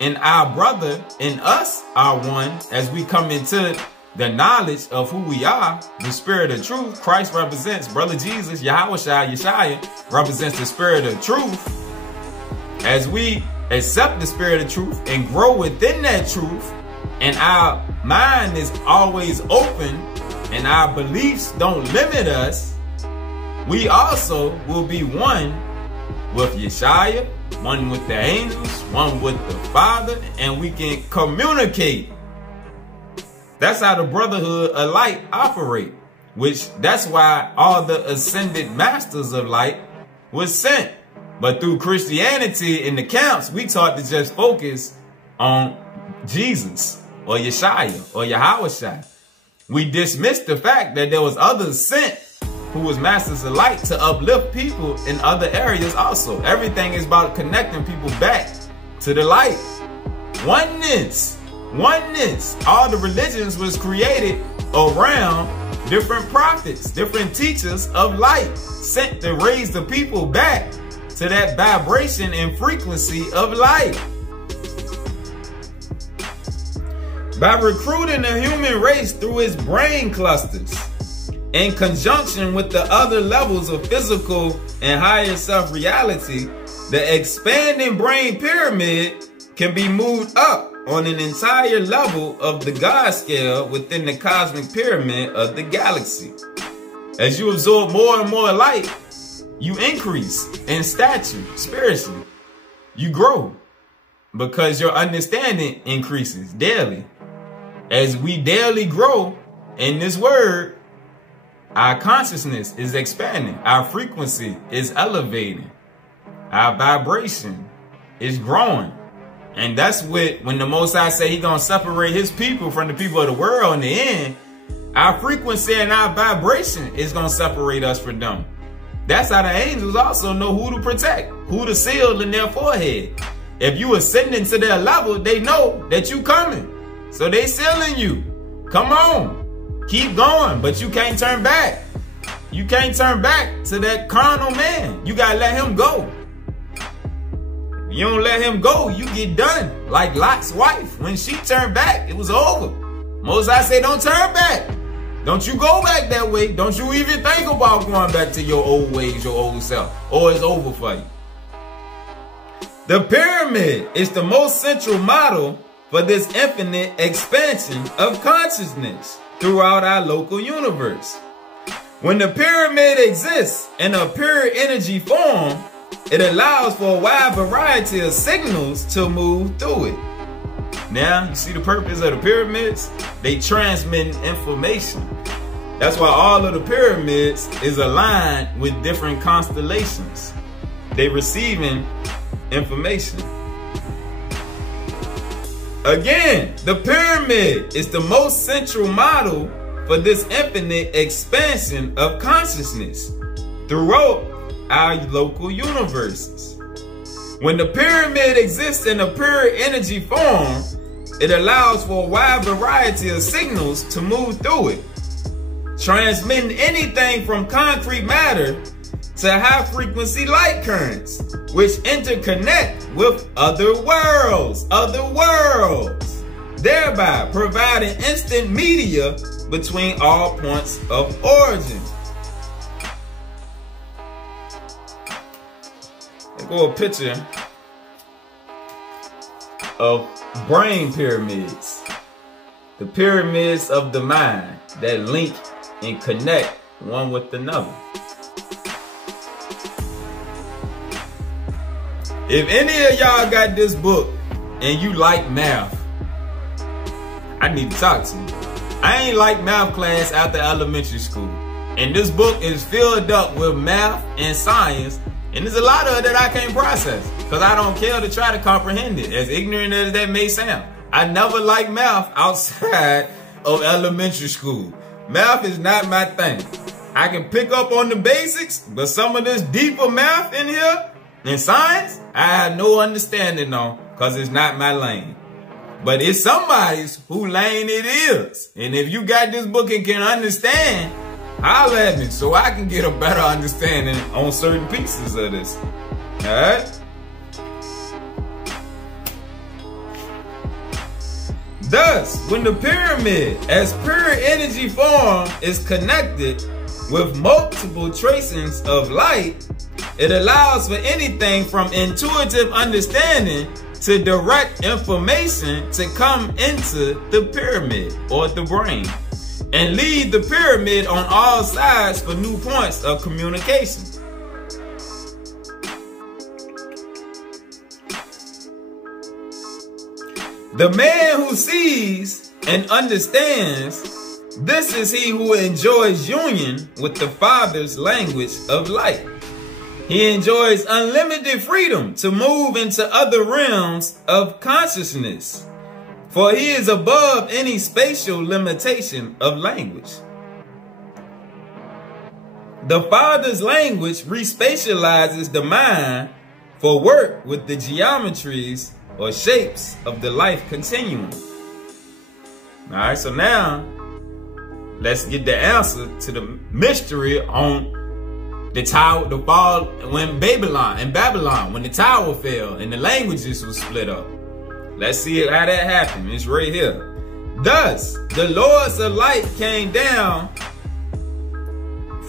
and our brother and us are one as we come into the knowledge of who we are, the spirit of truth. Christ represents brother Jesus, Yeshaya represents the spirit of truth. As we accept the spirit of truth and grow within that truth, and our mind is always open and our beliefs don't limit us, we also will be one with Yeshaya, one with the angels, one with the Father, and we can communicate. That's how the brotherhood of light operate, that's why all the ascended masters of light was sent. But through Christianity in the camps, we taught to just focus on Jesus or Yeshaya or Yahushua. We dismissed the fact that there was others sent who was masters of light to uplift people in other areas also. Everything is about connecting people back to the light. Oneness. Oneness. All the religions was created around different prophets, different teachers of light, sent to raise the people back to that vibration and frequency of light. By recruiting the human race through its brain clusters, in conjunction with the other levels of physical and higher self-reality, the expanding brain pyramid can be moved up on an entire level of the God scale within the cosmic pyramid of the galaxy. As you absorb more and more light, you increase in stature spiritually. You grow because your understanding increases daily. As we daily grow in this word, our consciousness is expanding. Our frequency is elevating. Our vibration is growing. And that's when the Most High say He gonna separate His people from the people of the world in the end, our frequency and our vibration is gonna separate us from them. That's how the angels also know who to protect, who to seal in their forehead. If you ascending to their level, they know that you coming. So they sealing you. Come on. Keep going, but you can't turn back. You can't turn back to that carnal man. You gotta let him go. You don't let him go, you get done. Like Lot's wife. When she turned back, it was over. Most I say, don't turn back. Don't you go back that way. Don't you even think about going back to your old ways, your old self. Or it's over for you. The pyramid is the most central model for this infinite expansion of consciousness throughout our local universe. When the pyramid exists in a pure energy form, it allows for a wide variety of signals to move through it. Now, you see the purpose of the pyramids? They transmit information. That's why all of the pyramids is aligned with different constellations. They receiving information. Again, the pyramid is the most central model for this infinite expansion of consciousness throughout our local universes. When the pyramid exists in a pure energy form, it allows for a wide variety of signals to move through it, transmitting anything from concrete matter to high frequency light currents, which interconnect with other worlds, thereby providing instant media between all points of origin. Let's go a picture of brain pyramids, the pyramids of the mind that link and connect one with another. If any of y'all got this book and you like math, I need to talk to you. I ain't like math class after elementary school. And this book is filled up with math and science. And there's a lot of it that I can't process because I don't care to try to comprehend it, as ignorant as that may sound. I never liked math outside of elementary school. Math is not my thing. I can pick up on the basics, but some of this deeper math in here and science, I have no understanding on because it's not my lane. But it's somebody's who lane it is. And if you got this book and can understand, holler at me so I can get a better understanding on certain pieces of this. Alright? Thus, when the pyramid as pure energy form is connected with multiple tracings of light, it allows for anything from intuitive understanding to direct information to come into the pyramid or the brain and lead the pyramid on all sides for new points of communication. The man who sees and understands, this is he who enjoys union with the Father's language of light. He enjoys unlimited freedom to move into other realms of consciousness, for he is above any spatial limitation of language. The Father's language respatializes the mind for work with the geometries or shapes of the life continuum. All right, so now let's get the answer to the mystery on the tower, the fall when Babylon, when the tower fell and the languages were split up. Let's see how that happened. It's right here. Thus, the lords of light came down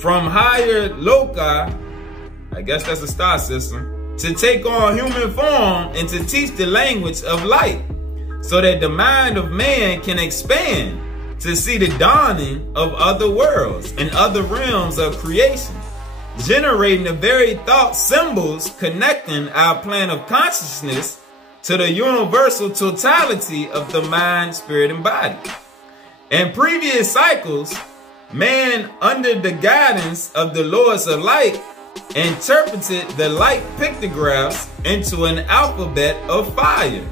from higher loci, I guess that's a star system, to take on human form and to teach the language of light, so that the mind of man can expand to see the dawning of other worlds and other realms of creation, generating the very thought symbols connecting our plan of consciousness to the universal totality of the mind, spirit, and body. In previous cycles, man, under the guidance of the lords of light, interpreted the light pictographs into an alphabet of fire.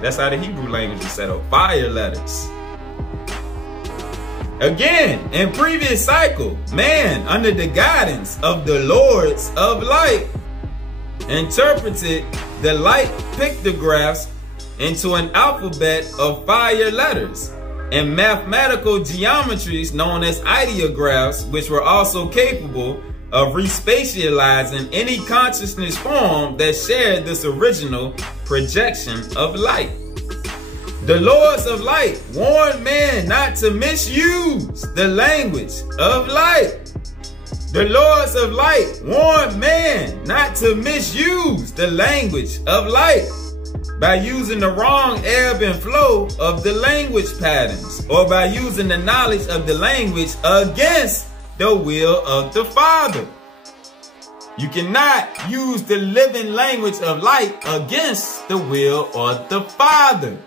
That's how the Hebrew language is set up, fire letters. Again, in previous cycle, man, under the guidance of the lords of light, interpreted the light pictographs into an alphabet of fire letters and mathematical geometries known as ideographs, which were also capable of respatializing any consciousness form that shared this original projection of light. The lords of light warned man not to misuse the language of light. The lords of light warned man not to misuse the language of light by using the wrong ebb and flow of the language patterns, or by using the knowledge of the language against the will of the Father. You cannot use the living language of light against the will of the Father.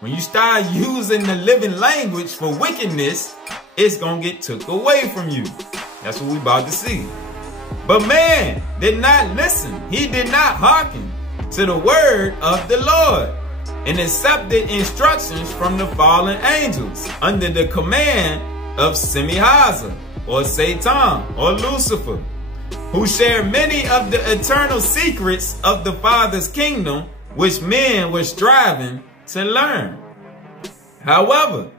When you start using the living language for wickedness, it's going to get took away from you. That's what we're about to see. But man did not listen. He did not hearken to the word of the Lord and accepted instructions from the fallen angels under the command of Semihaza, or Satan, or Lucifer, who shared many of the eternal secrets of the Father's kingdom, which men were striving to learn. However,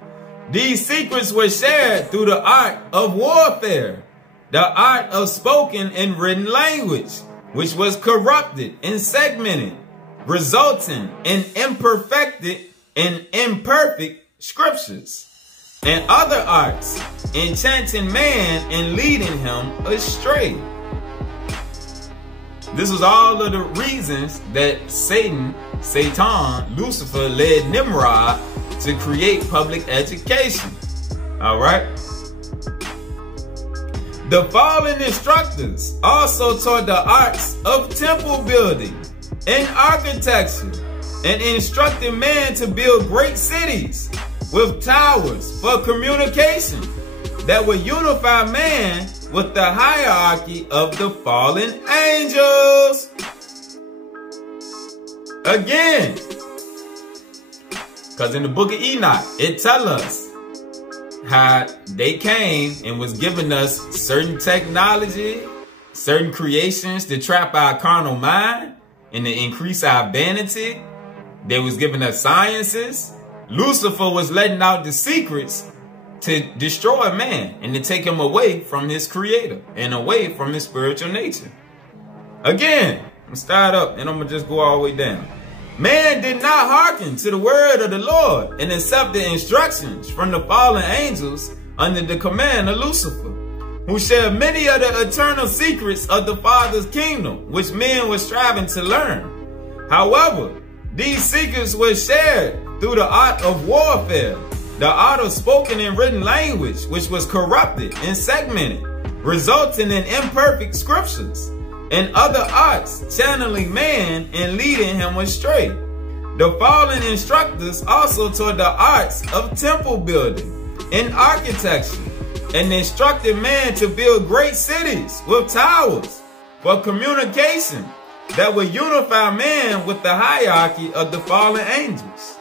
these secrets were shared through the art of warfare, the art of spoken and written language, which was corrupted and segmented, resulting in imperfected and imperfect scriptures, and other arts, enchanting man and leading him astray. This was all of the reasons that Satan, Lucifer, led Nimrod to create public education. All right. The fallen instructors also taught the arts of temple building and architecture, and instructed man to build great cities with towers for communication that would unify man with the hierarchy of the fallen angels. Again, because in the book of Enoch, it tells us how they came and was giving us certain technology, certain creations to trap our carnal mind and to increase our vanity. They was giving us sciences. Lucifer was letting out the secrets to destroy man and to take him away from his creator and away from his spiritual nature. Again, I'm going to start up and I'm going to just go all the way down. Man did not hearken to the word of the Lord and accept the instructions from the fallen angels under the command of Lucifer, who shared many of the eternal secrets of the Father's kingdom, which men were striving to learn. However, these secrets were shared through the art of warfare, the art of spoken and written language, which was corrupted and segmented, resulting in imperfect scriptures, and other arts channeling man and leading him astray. The fallen instructors also taught the arts of temple building and architecture, and instructed man to build great cities with towers for communication that would unify man with the hierarchy of the fallen angels.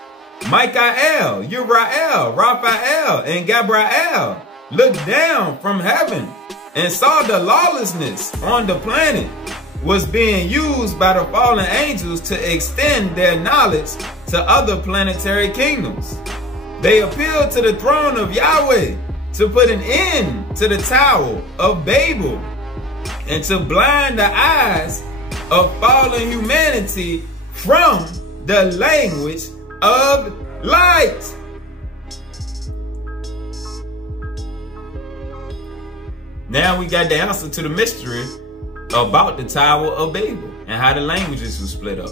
Michael, Uriel, Raphael, and Gabriel looked down from heaven and saw the lawlessness on the planet was being used by the fallen angels to extend their knowledge to other planetary kingdoms. They appealed to the throne of Yahweh to put an end to the Tower of Babel and to blind the eyes of fallen humanity from the language of light. Now we got the answer to the mystery about the Tower of Babel and how the languages were split up.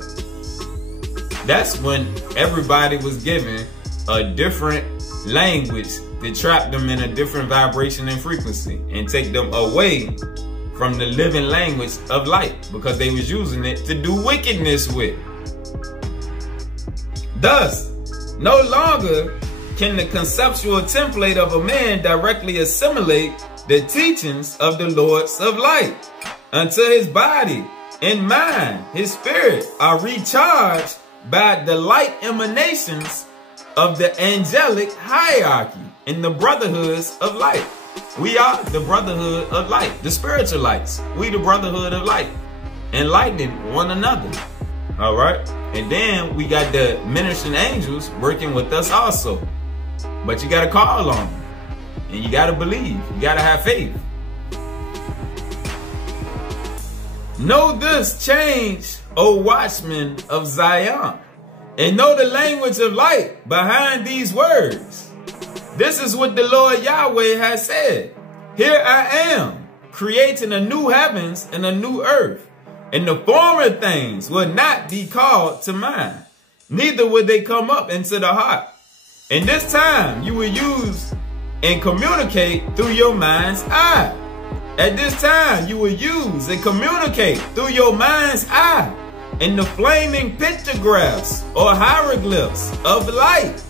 That's when everybody was given a different language to trap them in a different vibration and frequency and take them away from the living language of light, because they was using it to do wickedness with. Thus, no longer can the conceptual template of a man directly assimilate the teachings of the Lords of Light until his body and mind, his spirit, are recharged by the light emanations of the angelic hierarchy in the brotherhoods of light. We are the brotherhood of light, the spiritual lights. We the brotherhood of light, enlightening one another. All right, and then we got the ministering angels working with us also. But you gotta call on them, and you gotta believe. You gotta have faith. Know this change, O watchmen of Zion, and know the language of light behind these words. This is what the Lord Yahweh has said. Here I am, creating a new heavens and a new earth, and the former things will not be called to mind, neither will they come up into the heart. In this time you will use and communicate through your mind's eye. At this time you will use and communicate through your mind's eye in the flaming pictographs or hieroglyphs of light.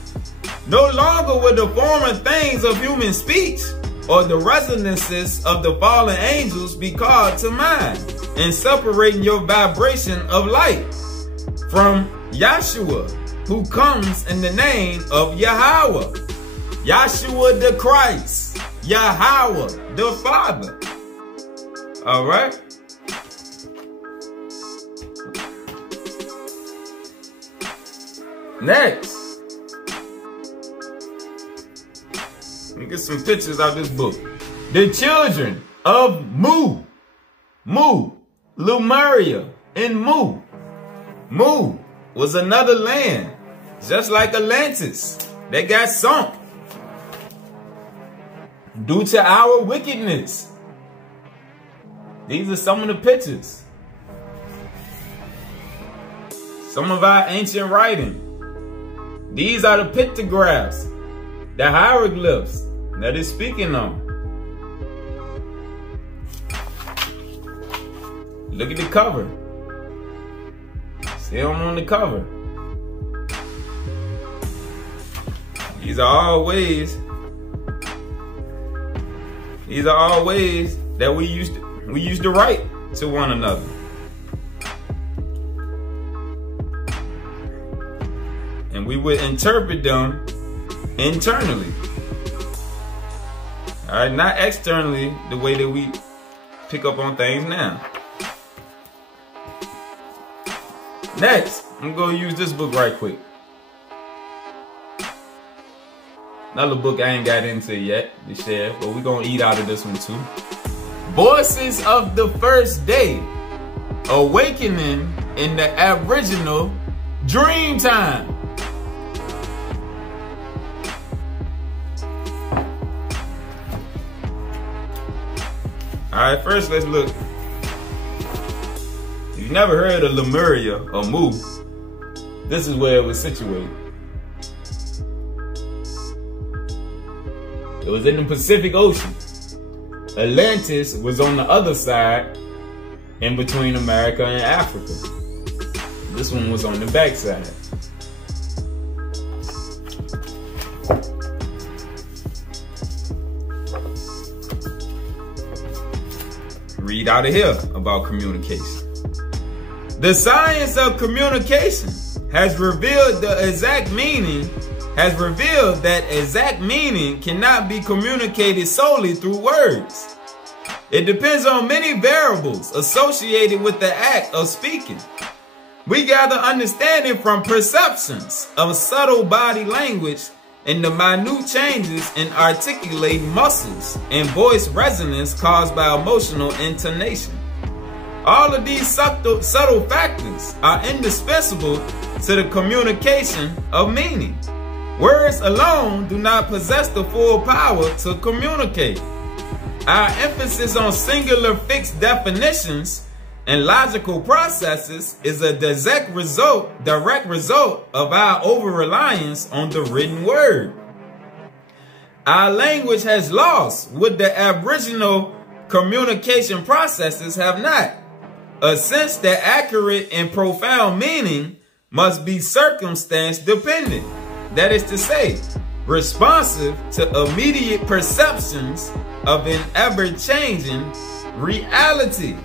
No longer will the former things of human speech or the resonances of the fallen angels be called to mind, and separating your vibration of light from Yahshua, who comes in the name of Yahweh, Yahshua the Christ, Yahweh the Father. All right. Next, let me get some pictures out of this book. The children of Mu, Lemuria, and Mu. Mu was another land, just like Atlantis, that got sunk due to our wickedness. These are some of the pictures. Some of our ancient writing. These are the pictographs, the hieroglyphs that it's speaking on. Look at the cover. See them on the cover. These are all ways that we used to write to one another. And we would interpret them internally. All right, not externally the way that we pick up on things now. Next, I'm gonna use this book right quick. Another book I ain't got into yet to share, but we're gonna eat out of this one too. Voices of the First Day, Awakening in the Aboriginal Dream time. Alright, first let's look. If you've never heard of Lemuria or Mu, this is where it was situated. It was in the Pacific Ocean. Atlantis was on the other side, in between America and Africa. This one was on the backside. Read out of here about communication. The science of communication has revealed that exact meaning cannot be communicated solely through words. It depends on many variables associated with the act of speaking. We gather understanding from perceptions of subtle body language and the minute changes in articulating muscles and voice resonance caused by emotional intonation. All of these subtle factors are indispensable to the communication of meaning. Words alone do not possess the full power to communicate. Our emphasis on singular fixed definitions and logical processes is a direct result of our over-reliance on the written word. Our language has lost what the aboriginal communication processes have not. A sense that accurate and profound meaning must be circumstance dependent. That is to say, responsive to immediate perceptions of an ever-changing reality.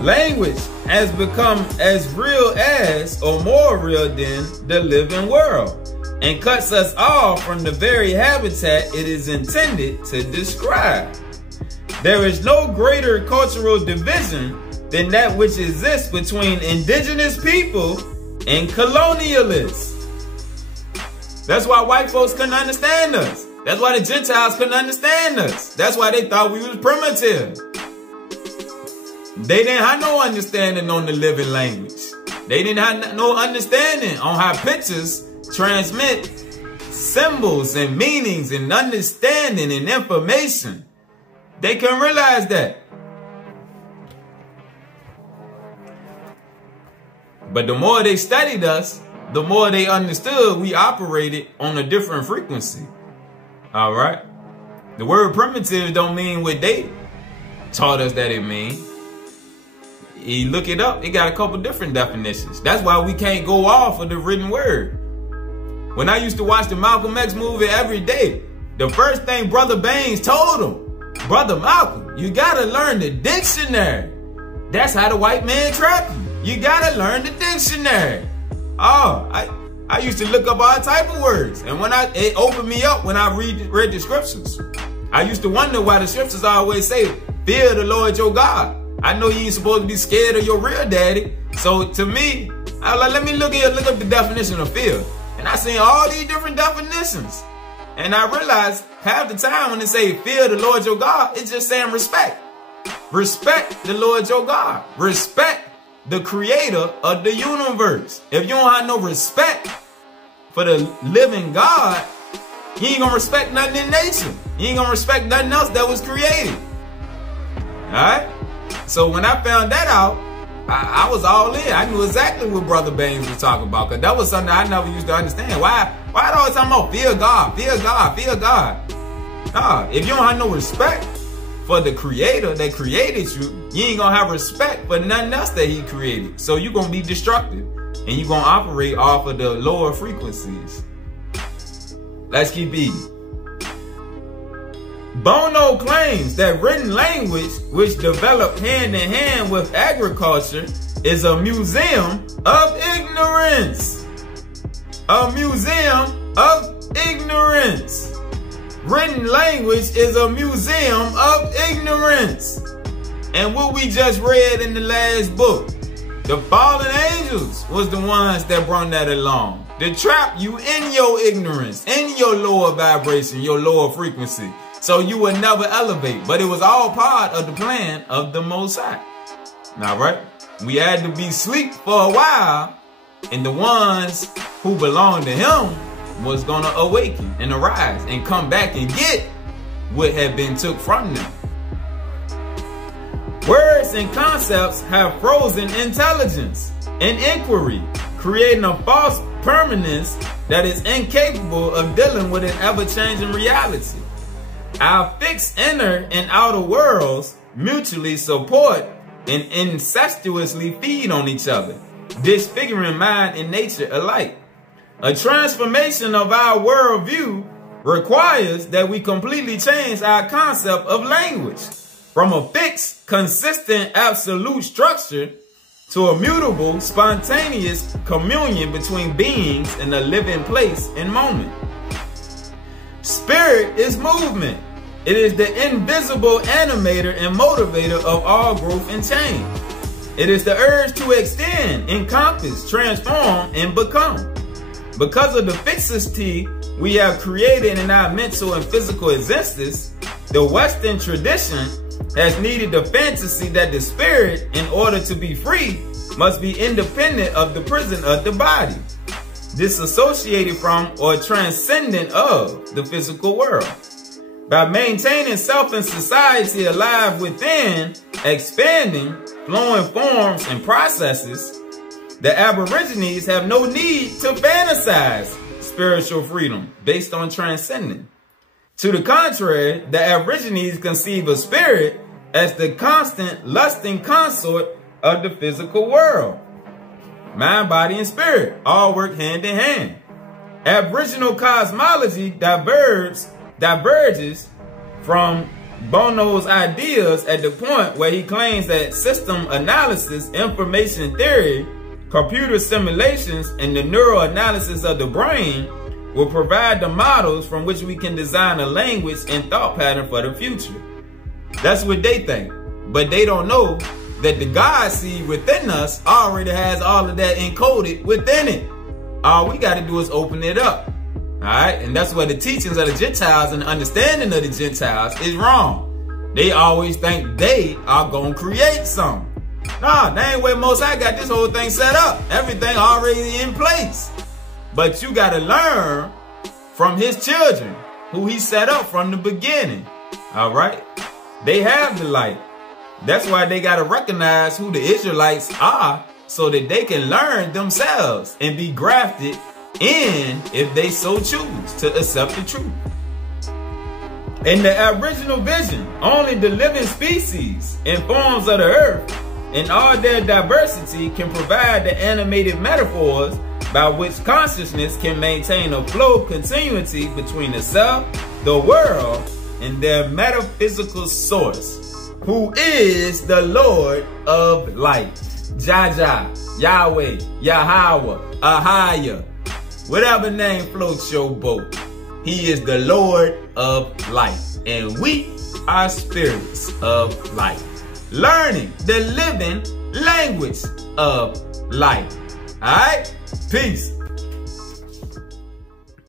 Language has become as real as or more real than the living world and cuts us off from the very habitat it is intended to describe. There is no greater cultural division than that which exists between indigenous people and colonialists. That's why white folks couldn't understand us. That's why the Gentiles couldn't understand us. That's why they thought we was primitive. They didn't have no understanding on the living language. They didn't have no understanding on how pictures transmit symbols and meanings and understanding and information. They couldn't realize that. But the more they studied us, the more they understood we operated on a different frequency. All right? The word primitive don't mean what they taught us that it means. You look it up, it got a couple different definitions. That's why we can't go off of the written word. When I used to watch the Malcolm X movie every day, the first thing Brother Baines told him, Brother Malcolm, you gotta learn the dictionary. That's how the white man trapped you. You gotta learn the dictionary. Oh, I used to look up all type of words. And when it opened me up when I read the scriptures. I used to wonder why the scriptures always say, fear the Lord your God. I know you ain't supposed to be scared of your real daddy. So to me, I was like, let me look up the definition of fear. And I seen all these different definitions. And I realized half the time when they say fear the Lord your God, it's just saying respect. Respect the Lord your God. Respect the creator of the universe. If you don't have no respect for the living God, you ain't gonna respect nothing in nature. You ain't gonna respect nothing else that was created. Alright? So when I found that out, I was all in. I knew exactly what Brother Baines was talking about. Because that was something I never used to understand. Why they always talking about fear God, fear God, fear God? Nah, if you don't have no respect for the creator that created you, you ain't gonna have respect for nothing else that he created. So you're gonna be destructive. And you're gonna operate off of the lower frequencies. Let's keep eating. Bono claims that written language, which developed hand in hand with agriculture, is a museum of ignorance. A museum of ignorance. Written language is a museum of ignorance. And what we just read in the last book, the fallen angels was the ones that brought that along. To trap you in your ignorance, in your lower vibration, your lower frequency. So you would never elevate. But it was all part of the plan of the Most High. All right? we had to be asleep for a while, and the ones who belonged to him was going to awaken and arise and come back and get what had been took from them. Words and concepts have frozen intelligence and inquiry, creating a false permanence that is incapable of dealing with an ever-changing reality. Our fixed inner and outer worlds mutually support and incestuously feed on each other, disfiguring mind and nature alike. A transformation of our worldview requires that we completely change our concept of language from a fixed, consistent, absolute structure to a mutable, spontaneous communion between beings in a living place and moment. Spirit is movement. It is the invisible animator and motivator of all growth and change. It is the urge to extend, encompass, transform, and become. Because of the fixity we have created in our mental and physical existence, the Western tradition has needed the fantasy that the spirit, in order to be free, must be independent of the prison of the body, disassociated from or transcendent of the physical world. By maintaining self and society alive within, expanding, flowing forms and processes, the Aborigines have no need to fantasize spiritual freedom based on transcending. To the contrary, the Aborigines conceive of spirit as the constant lusting consort of the physical world. Mind, body, and spirit all work hand in hand. Aboriginal cosmology diverges from Bono's ideas at the point where he claims that system analysis, information theory, computer simulations, and the neural analysis of the brain will provide the models from which we can design a language and thought pattern for the future. That's what they think, but they don't know that the God seed within us already has all of that encoded within it. All we got to do is open it up. All right, and that's where the teachings of the Gentiles and the understanding of the Gentiles is wrong. They always think they are going to create something. Nah, that ain't where Most High got this whole thing set up. Everything already in place. But you got to learn from his children, who he set up from the beginning. All right, they have the light. That's why they got to recognize who the Israelites are so that they can learn themselves and be grafted in if they so choose to accept the truth. In the original vision, only the living species and forms of the earth in all their diversity can provide the animated metaphors by which consciousness can maintain a flow of continuity between the self, the world, and their metaphysical source, who is the Lord of light. Jaja, Yahweh, Yahweh, Ahaya, whatever name floats your boat. He is the Lord of light, and we are spirits of light, learning the living language of light. All right? Peace.